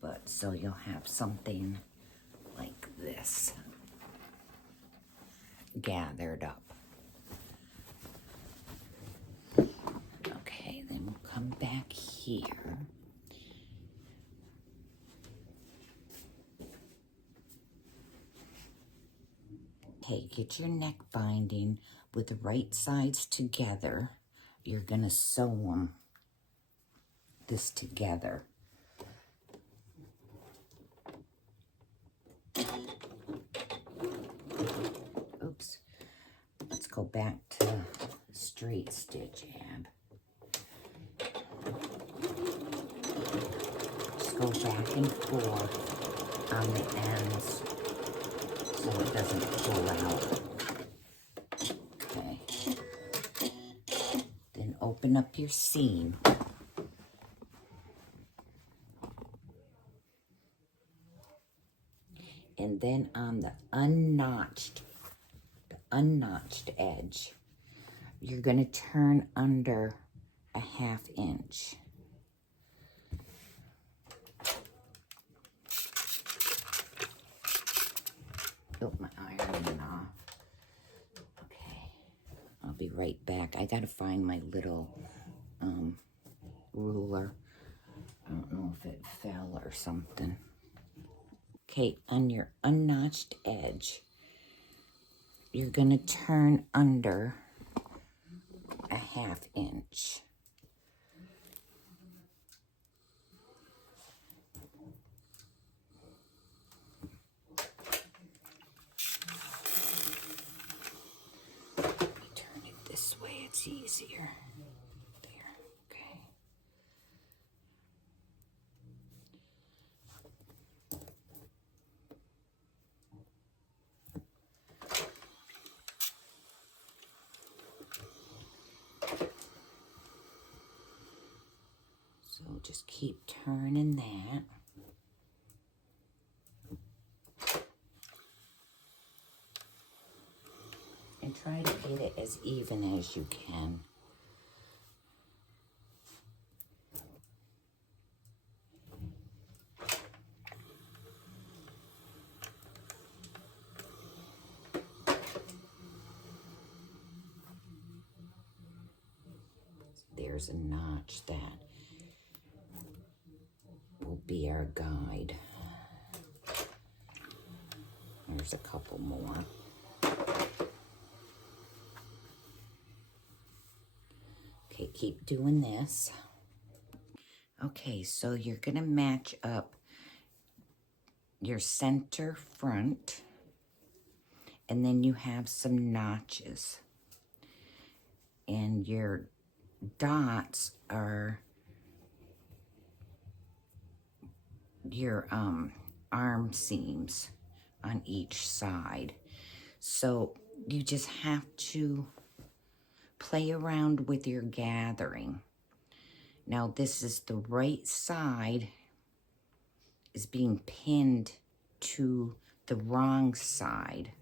But so you'll have something like this gathered up. Okay, then we'll come back here. Okay, get your neck binding with the right sides together. You're gonna sew this together. Oops. Let's go back to straight stitch, Ab. Just go back and forth on the ends so it doesn't pull out. Okay. Then open up your seam. And then on the unnotched edge, you're going to turn under a 1/2 inch. Oh, my iron went off. Okay, I'll be right back. I got to find my little ruler. I don't know if it fell or something. Okay, on your unnotched edge, you're going to turn under a 1/2 inch. Let me turn it this way, it's easier. There, okay. So just keep turning that. And try to get it as even as you can. There's a notch that will be our guide. There's a couple more. Okay, keep doing this. Okay, so you're gonna match up your center front, and then you have some notches. And your dots are your arm seams on each side. So you just have to play around with your gathering. Now this is the right side is being pinned to the wrong side.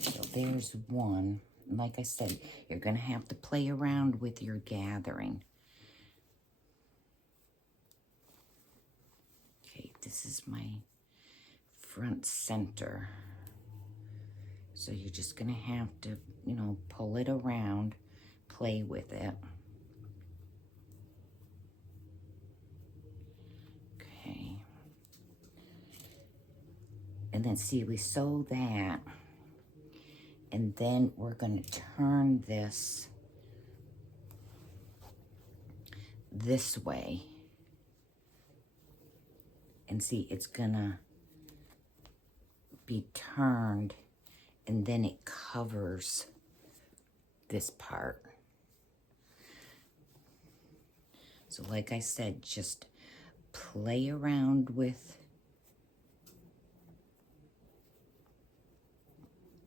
So there's one. Like I said, you're going to have to play around with your gathering. Okay, this is my front center. So you're just going to have to, you know, pull it around, play with it. Okay. And then see, we sew that. And then we're going to turn this way. And see, it's going to be turned, and then it covers this part. So like I said, just play around with.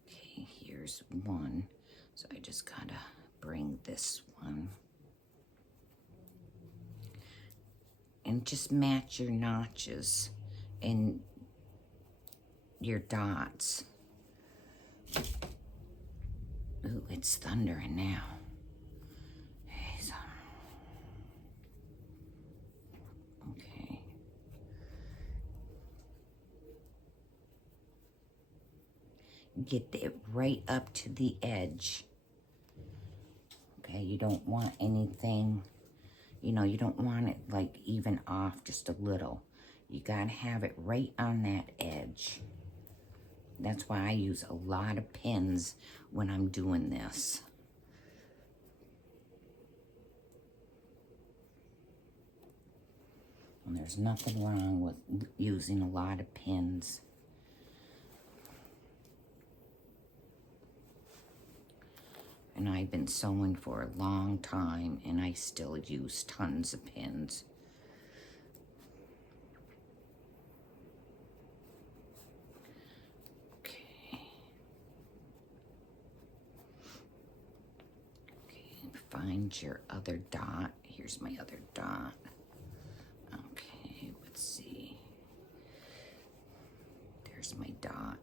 Okay, here's one. So I just gotta bring this one. And just match your notches and your dots. Ooh, it's thundering now. Hey, son. Okay. Get it right up to the edge. Okay, you don't want anything, you know, you don't want it like even off just a little. You gotta have it right on that edge. That's why I use a lot of pins when I'm doing this. And there's nothing wrong with using a lot of pins. And I've been sewing for a long time, and I still use tons of pins. Okay. Okay, find your other dot. Here's my other dot. Okay, let's see. There's my dot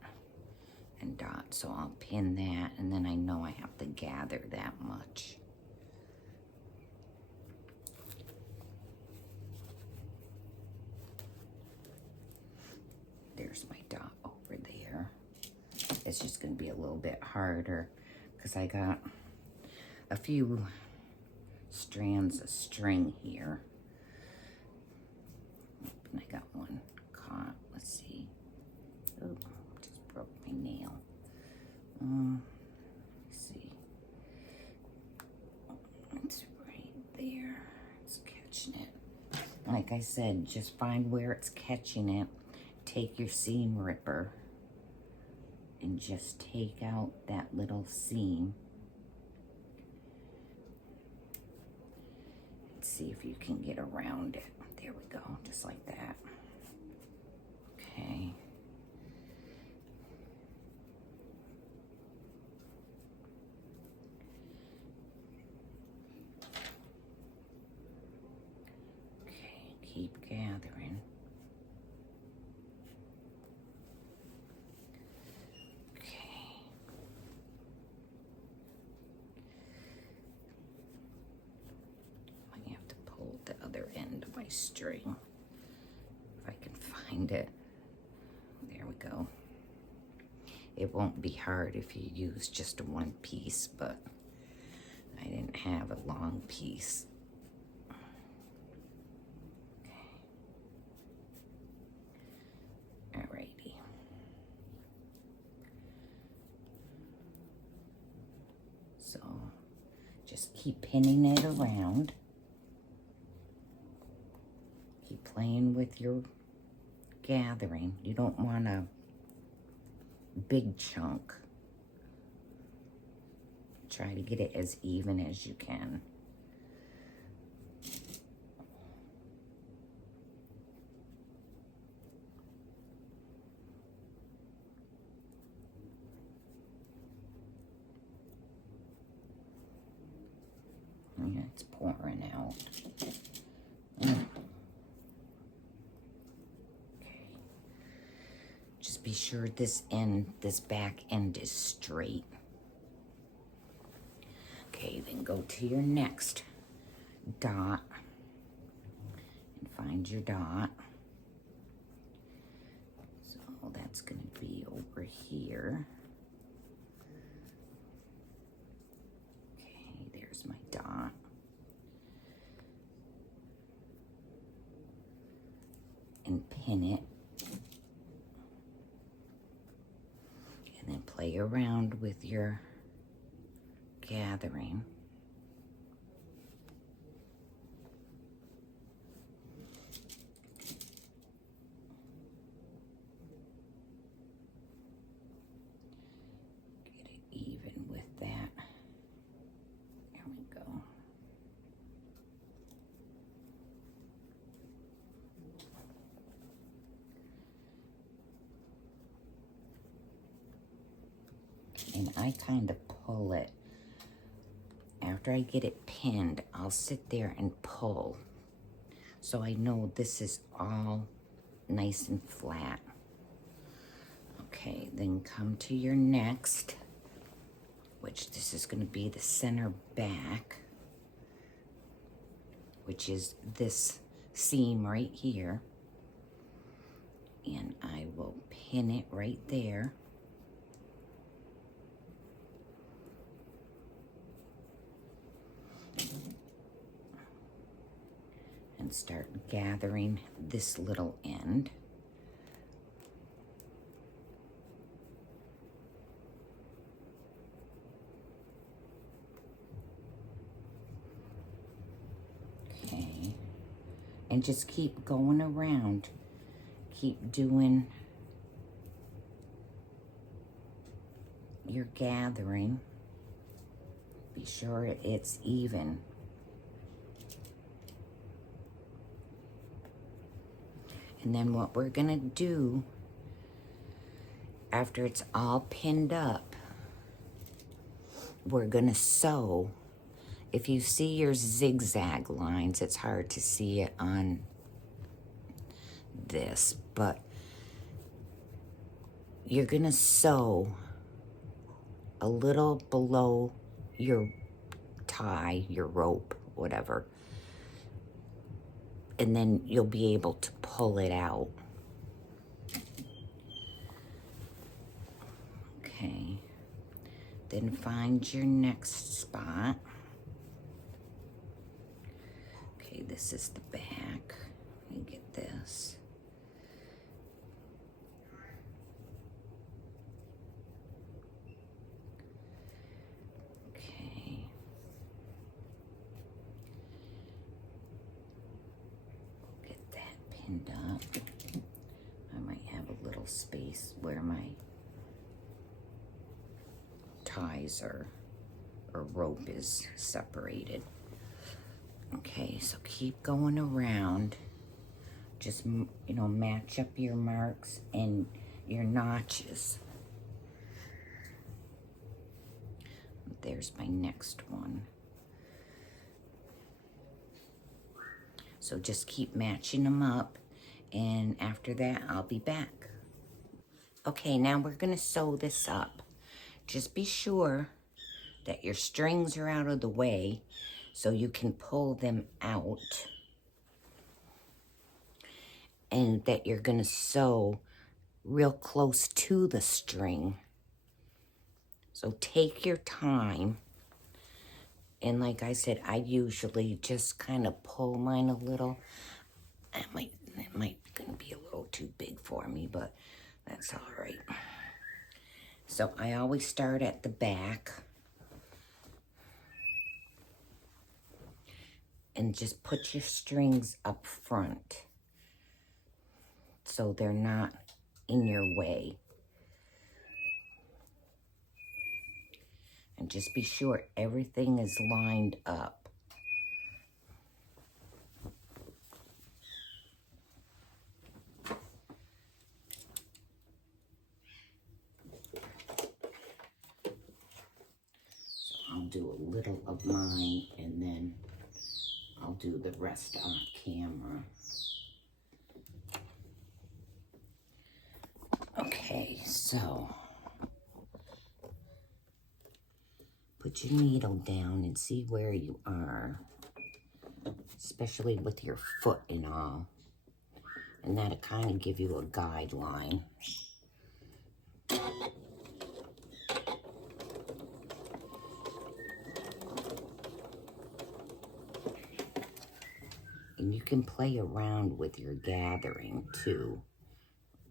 and dot, so I'll pin that, and then I know I have to gather that much. There's my dot over there. It's just going to be a little bit harder because I got a few strands of string here. And I got one caught. Let's see. Oh, just broke my nail. Let's see. It's right there. It's catching it. Like I said, just find where it's catching it. Take your seam ripper and just take out that little seam. And see if you can get around it. There we go, just like that. Okay. Okay, keep gathering. The other end of my string, if I can find it. There we go. It won't be hard if you use just one piece, but I didn't have a long piece. Okay. Alrighty. So just keep pinning it around. Keep playing with your gathering. You don't want a big chunk. Try to get it as even as you can. Yeah, it's pouring out. Be sure this back end is straight. Okay, then go to your next dot and find your dot. So that's going to be over here. Okay, there's my dot. And pin it. And then play around with your gathering. Get it even with that. There we go. And I kind of pull it. After I get it pinned, I'll sit there and pull. So I know this is all nice and flat. Okay, then come to your next, which this is going to be the center back, which is this seam right here. And I will pin it right there. And and start gathering this little end. Okay, and just keep going around. Keep doing your gathering. Be sure it's even. And then what we're gonna do after it's all pinned up, we're gonna sew. If you see your zigzag lines, it's hard to see it on this, but you're gonna sew a little below your tie, your rope, whatever, and then you'll be able to pull it out. Okay, then find your next spot. Okay, this is the back. Let me get this. Okay. Get that pinned up. I might have a little space where my ties or rope is separated. Okay, so keep going around. Just, you know, match up your marks and your notches. There's my next one. So just keep matching them up, and after that, I'll be back. Okay, now we're gonna sew this up. Just be sure that your strings are out of the way so you can pull them out, and that you're gonna sew real close to the string. So take your time. And like I said, I usually just kind of pull mine a little. It might gonna be a little too big for me, but that's all right. So I always start at the back and just put your strings up front so they're not in your way. And just be sure everything is lined up. I'll do a little of mine and then I'll do the rest on camera. Okay, so put your needle down and see where you are, especially with your foot and all. And that'll kind of give you a guideline. And you can play around with your gathering too,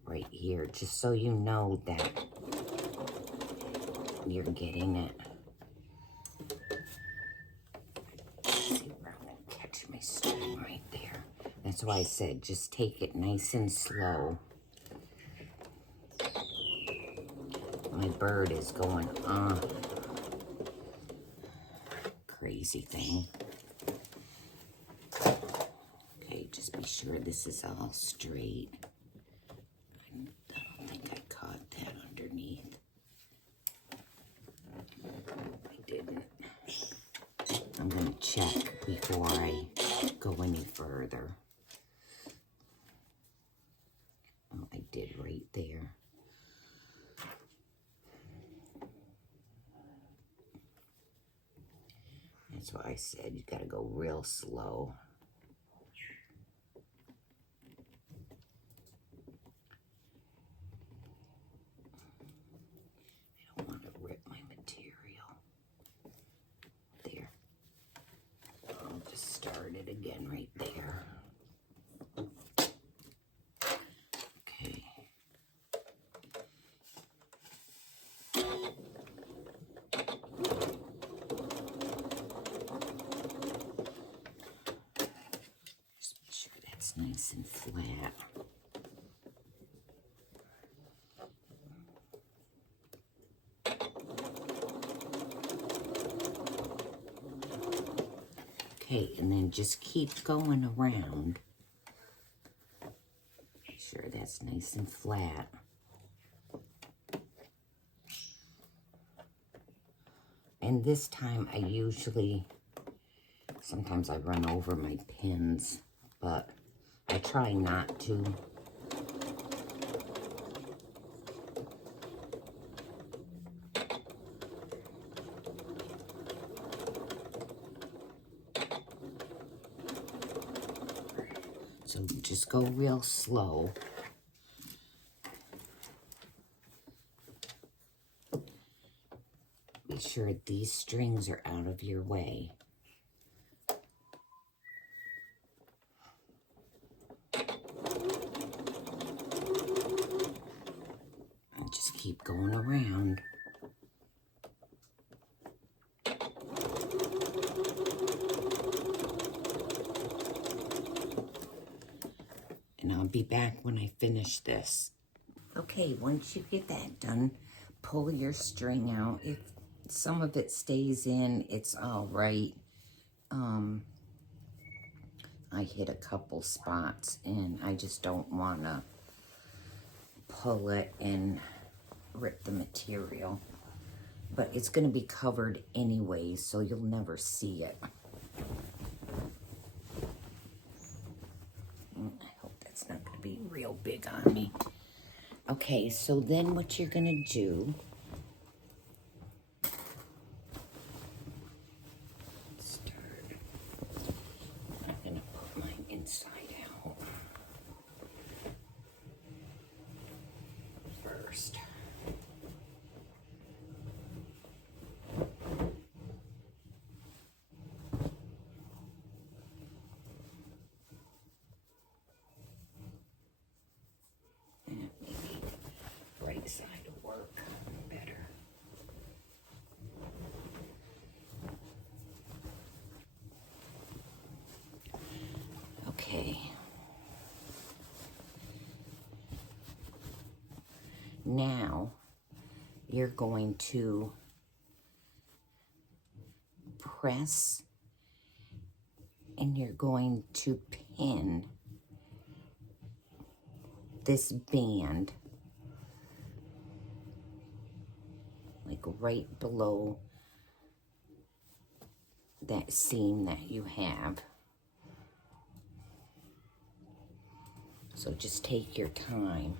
right here, just so you know that you're getting it. See where I'm gonna catch my string right there. That's why I said just take it nice and slow. My bird is going on. Crazy thing. Okay, just be sure this is all straight. I don't think I caught that underneath. I didn't. I'm gonna check before I go any further. Oh, I did right there. That's why I said you gotta go real slow. I don't want to rip my material. There. I'll just start it again right there. that's nice and flat. Okay, and then just keep going around. Make sure that's nice and flat. And this time I usually, sometimes I run over my pins, but I try not to. So just go real slow. Be sure these strings are out of your way. And just keep going around. And I'll be back when I finish this. Okay, once you get that done, pull your string out. If some of it stays in, it's all right. I hit a couple spots and I just don't want to pull it and rip the material. But it's going to be covered anyway, so you'll never see it. I hope that's not going to be real big on me. Okay, so then what you're going to do, I'm going to put mine inside out first. And maybe the right side will work better. Okay. Now you're going to press and you're going to pin this band like right below that seam that you have. So just take your time.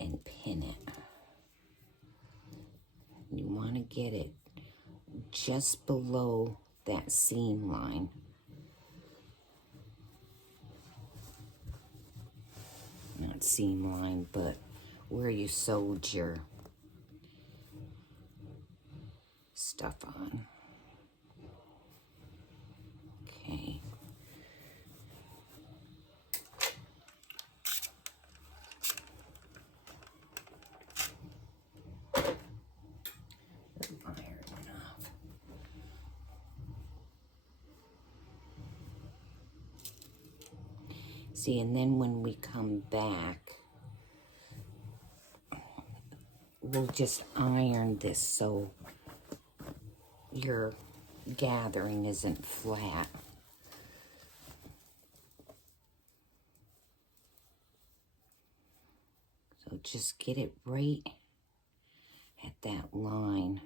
And pin it. You want to get it just below that seam line. Not seam line, but where you sewed your stuff on. Okay. Iron enough. See, and then when we come back, we'll just iron this so your gathering isn't flat. So just get it right at that line.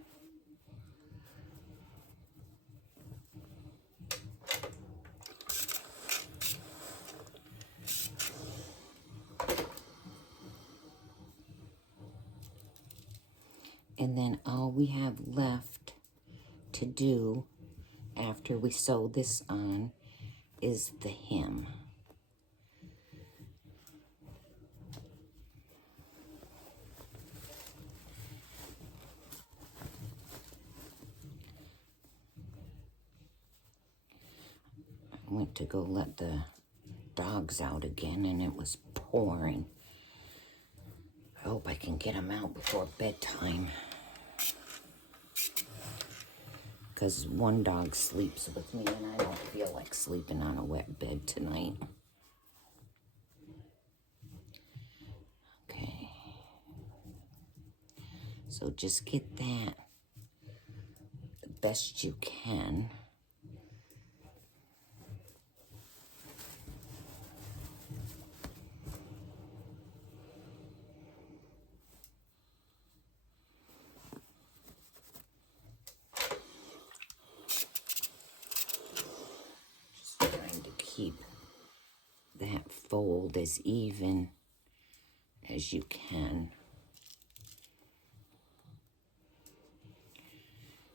And then all we have left to do after we sew this on is the hem. I went to go let the dogs out again and it was pouring. I hope I can get them out before bedtime. Because one dog sleeps with me and I don't feel like sleeping on a wet bed tonight. Okay. So just get that the best you can. Trying to keep that fold as even as you can.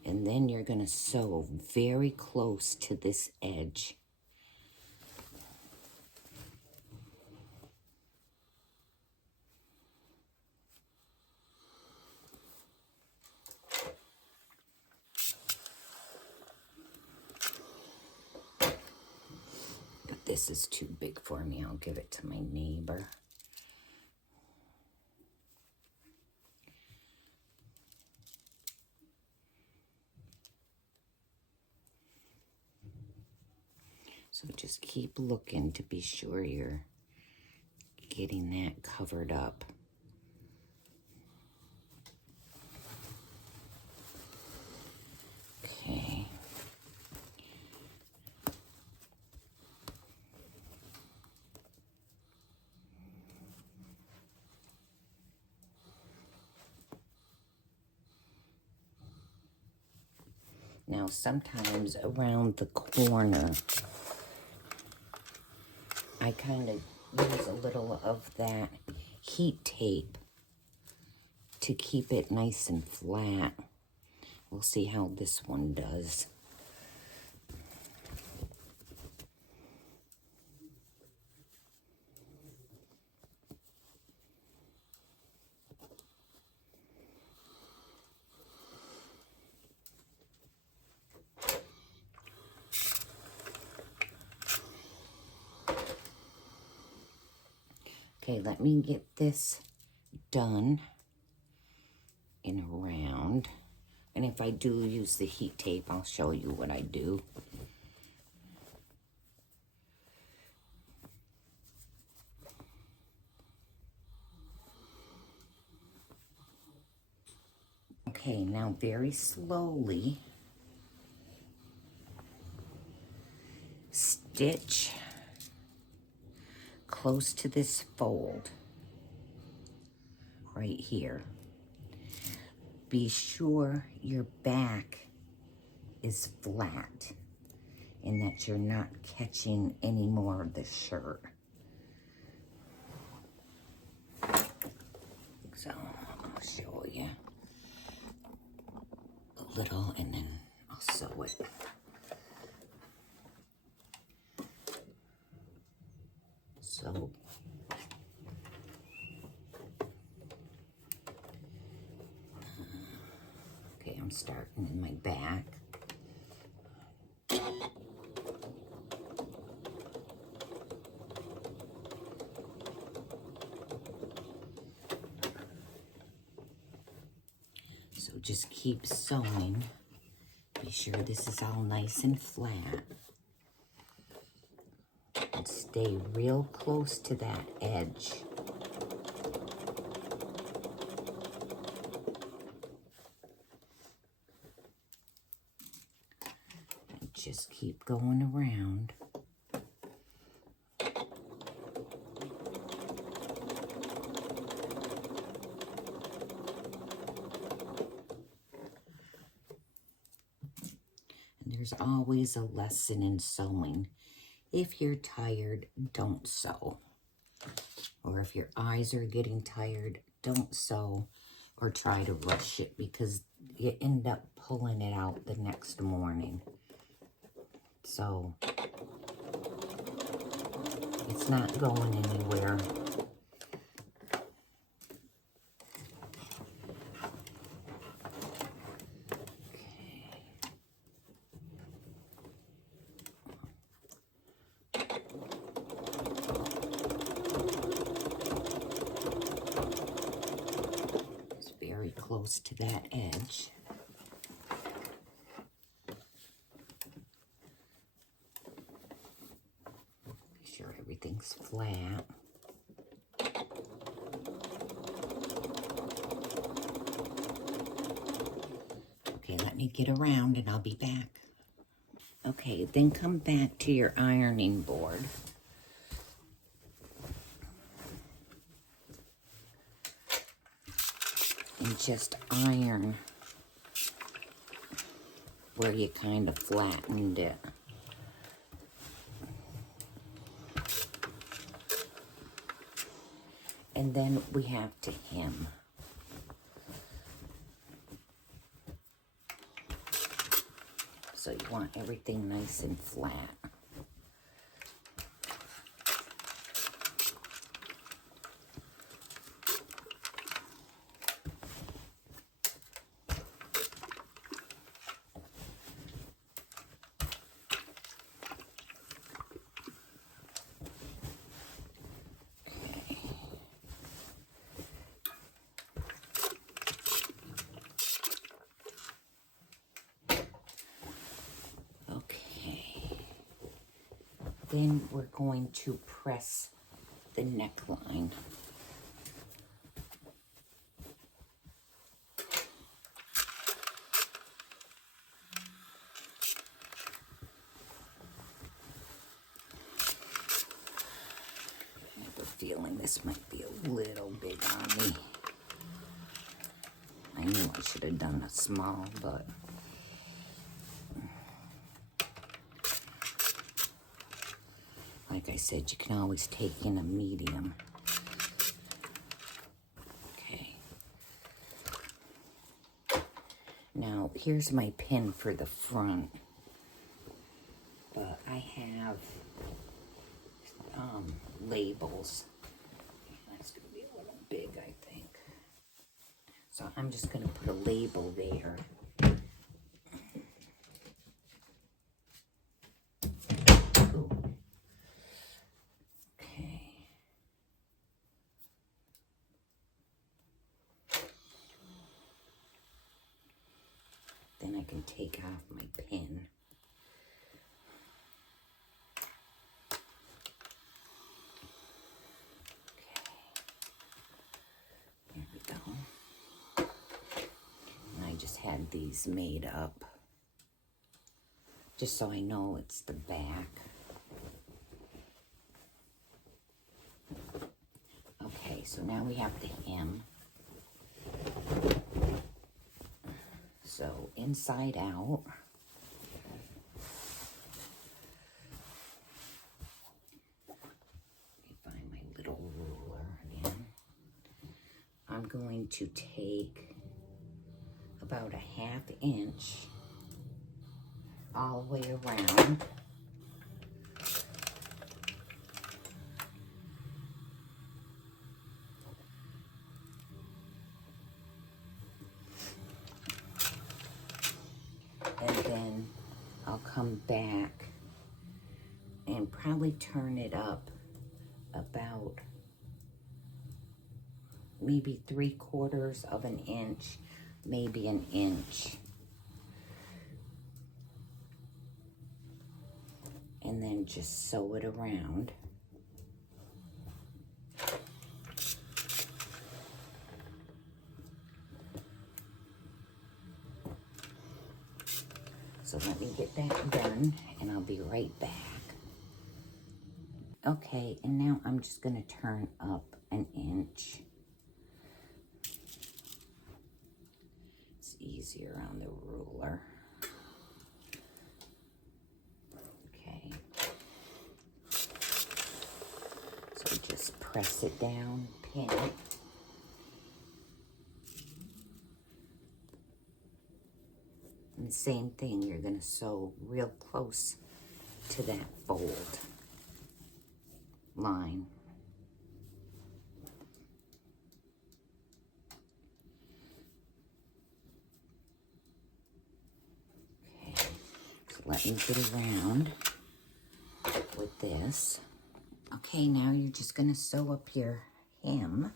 And then you're going to sew very close to this edge. This is too big for me. I'll give it to my neighbor. So just keep looking to be sure you're getting that covered up. Okay. Now sometimes around the corner, I kind of use a little of that heat tape to keep it nice and flat. We'll see how this one does. Okay, let me get this done and around. And if I do use the heat tape, I'll show you what I do. Okay, now very slowly stitch close to this fold right here. Be sure your back is flat and that you're not catching any more of the shirt. So I'll show you a little and then I'll sew it. So okay, I'm starting in my back. So just keep sewing. Be sure this is all nice and flat. And stay real close to that edge. And just keep going around. And there's always a lesson in sewing. If you're tired, don't sew. Or if your eyes are getting tired, don't sew or try to rush it because you end up pulling it out the next morning. So it's not going anywhere. close to that edge. Make sure everything's flat. Okay, let me get around and I'll be back. Okay, then come back to your ironing board. And just iron where you kind of flattened it. And then we have to hem. So you want everything nice and flat. Then we're going to press the neckline. I have a feeling this might be a little big on me. I knew I should have done a small, but like I said, you can always take in a medium. Okay. Now, here's my pin for the front. But I have labels. That's going to be a little big, I think. So I'm just going to put a label there. Then I can take off my pin. Okay. There we go. And I just had these made up, just so I know it's the back. Okay, so now we have the hem. So inside out, let me find my little ruler again. I'm going to take about a 1/2 inch all the way around. And then I'll come back and probably turn it up about maybe 3/4 of an inch, maybe an inch. And then just sew it around. So let me get that done and I'll be right back. Okay, and now I'm just going to turn up an inch. It's easier on the ruler. Okay. So just press it down, pin it. And the same thing, you're going to sew real close to that fold line. Okay, so let me get around with this. Okay, now you're just going to sew up your hem.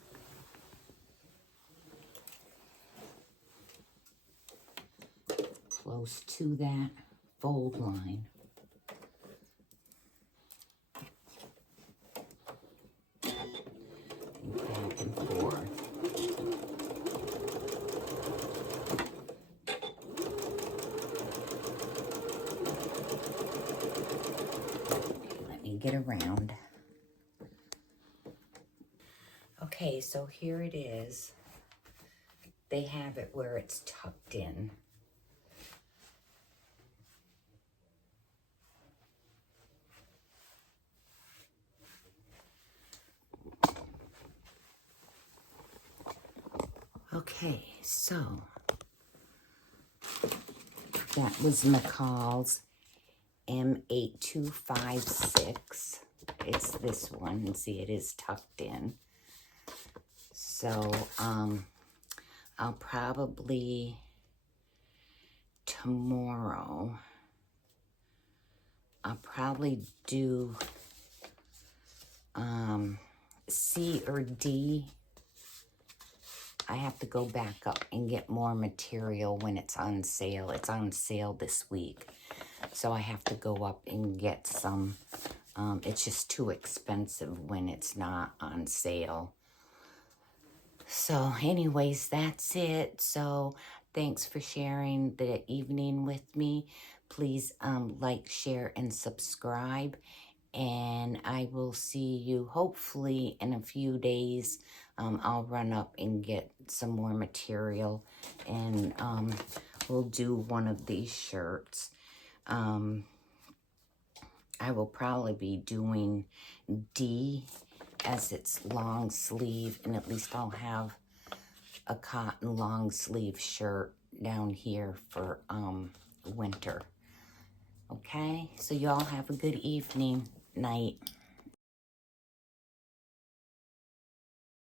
close to that fold line. And back and forth. Okay, let me get around. Okay, so here it is. They have it where it's tucked in. Okay, so that was McCall's M8256. It's this one, and see, it is tucked in. So, I'll probably tomorrow, I'll probably do C or D. I have to go back up and get more material when it's on sale. It's on sale this week. So I have to go up and get some. It's just too expensive when it's not on sale. So anyways, that's it. So thanks for sharing the evening with me. Please like, share, and subscribe. And I will see you hopefully in a few days. I'll run up and get some more material, and we'll do one of these shirts. I will probably be doing D, as it's long sleeve, and at least I'll have a cotton long sleeve shirt down here for winter. Okay, so y'all have a good evening, night.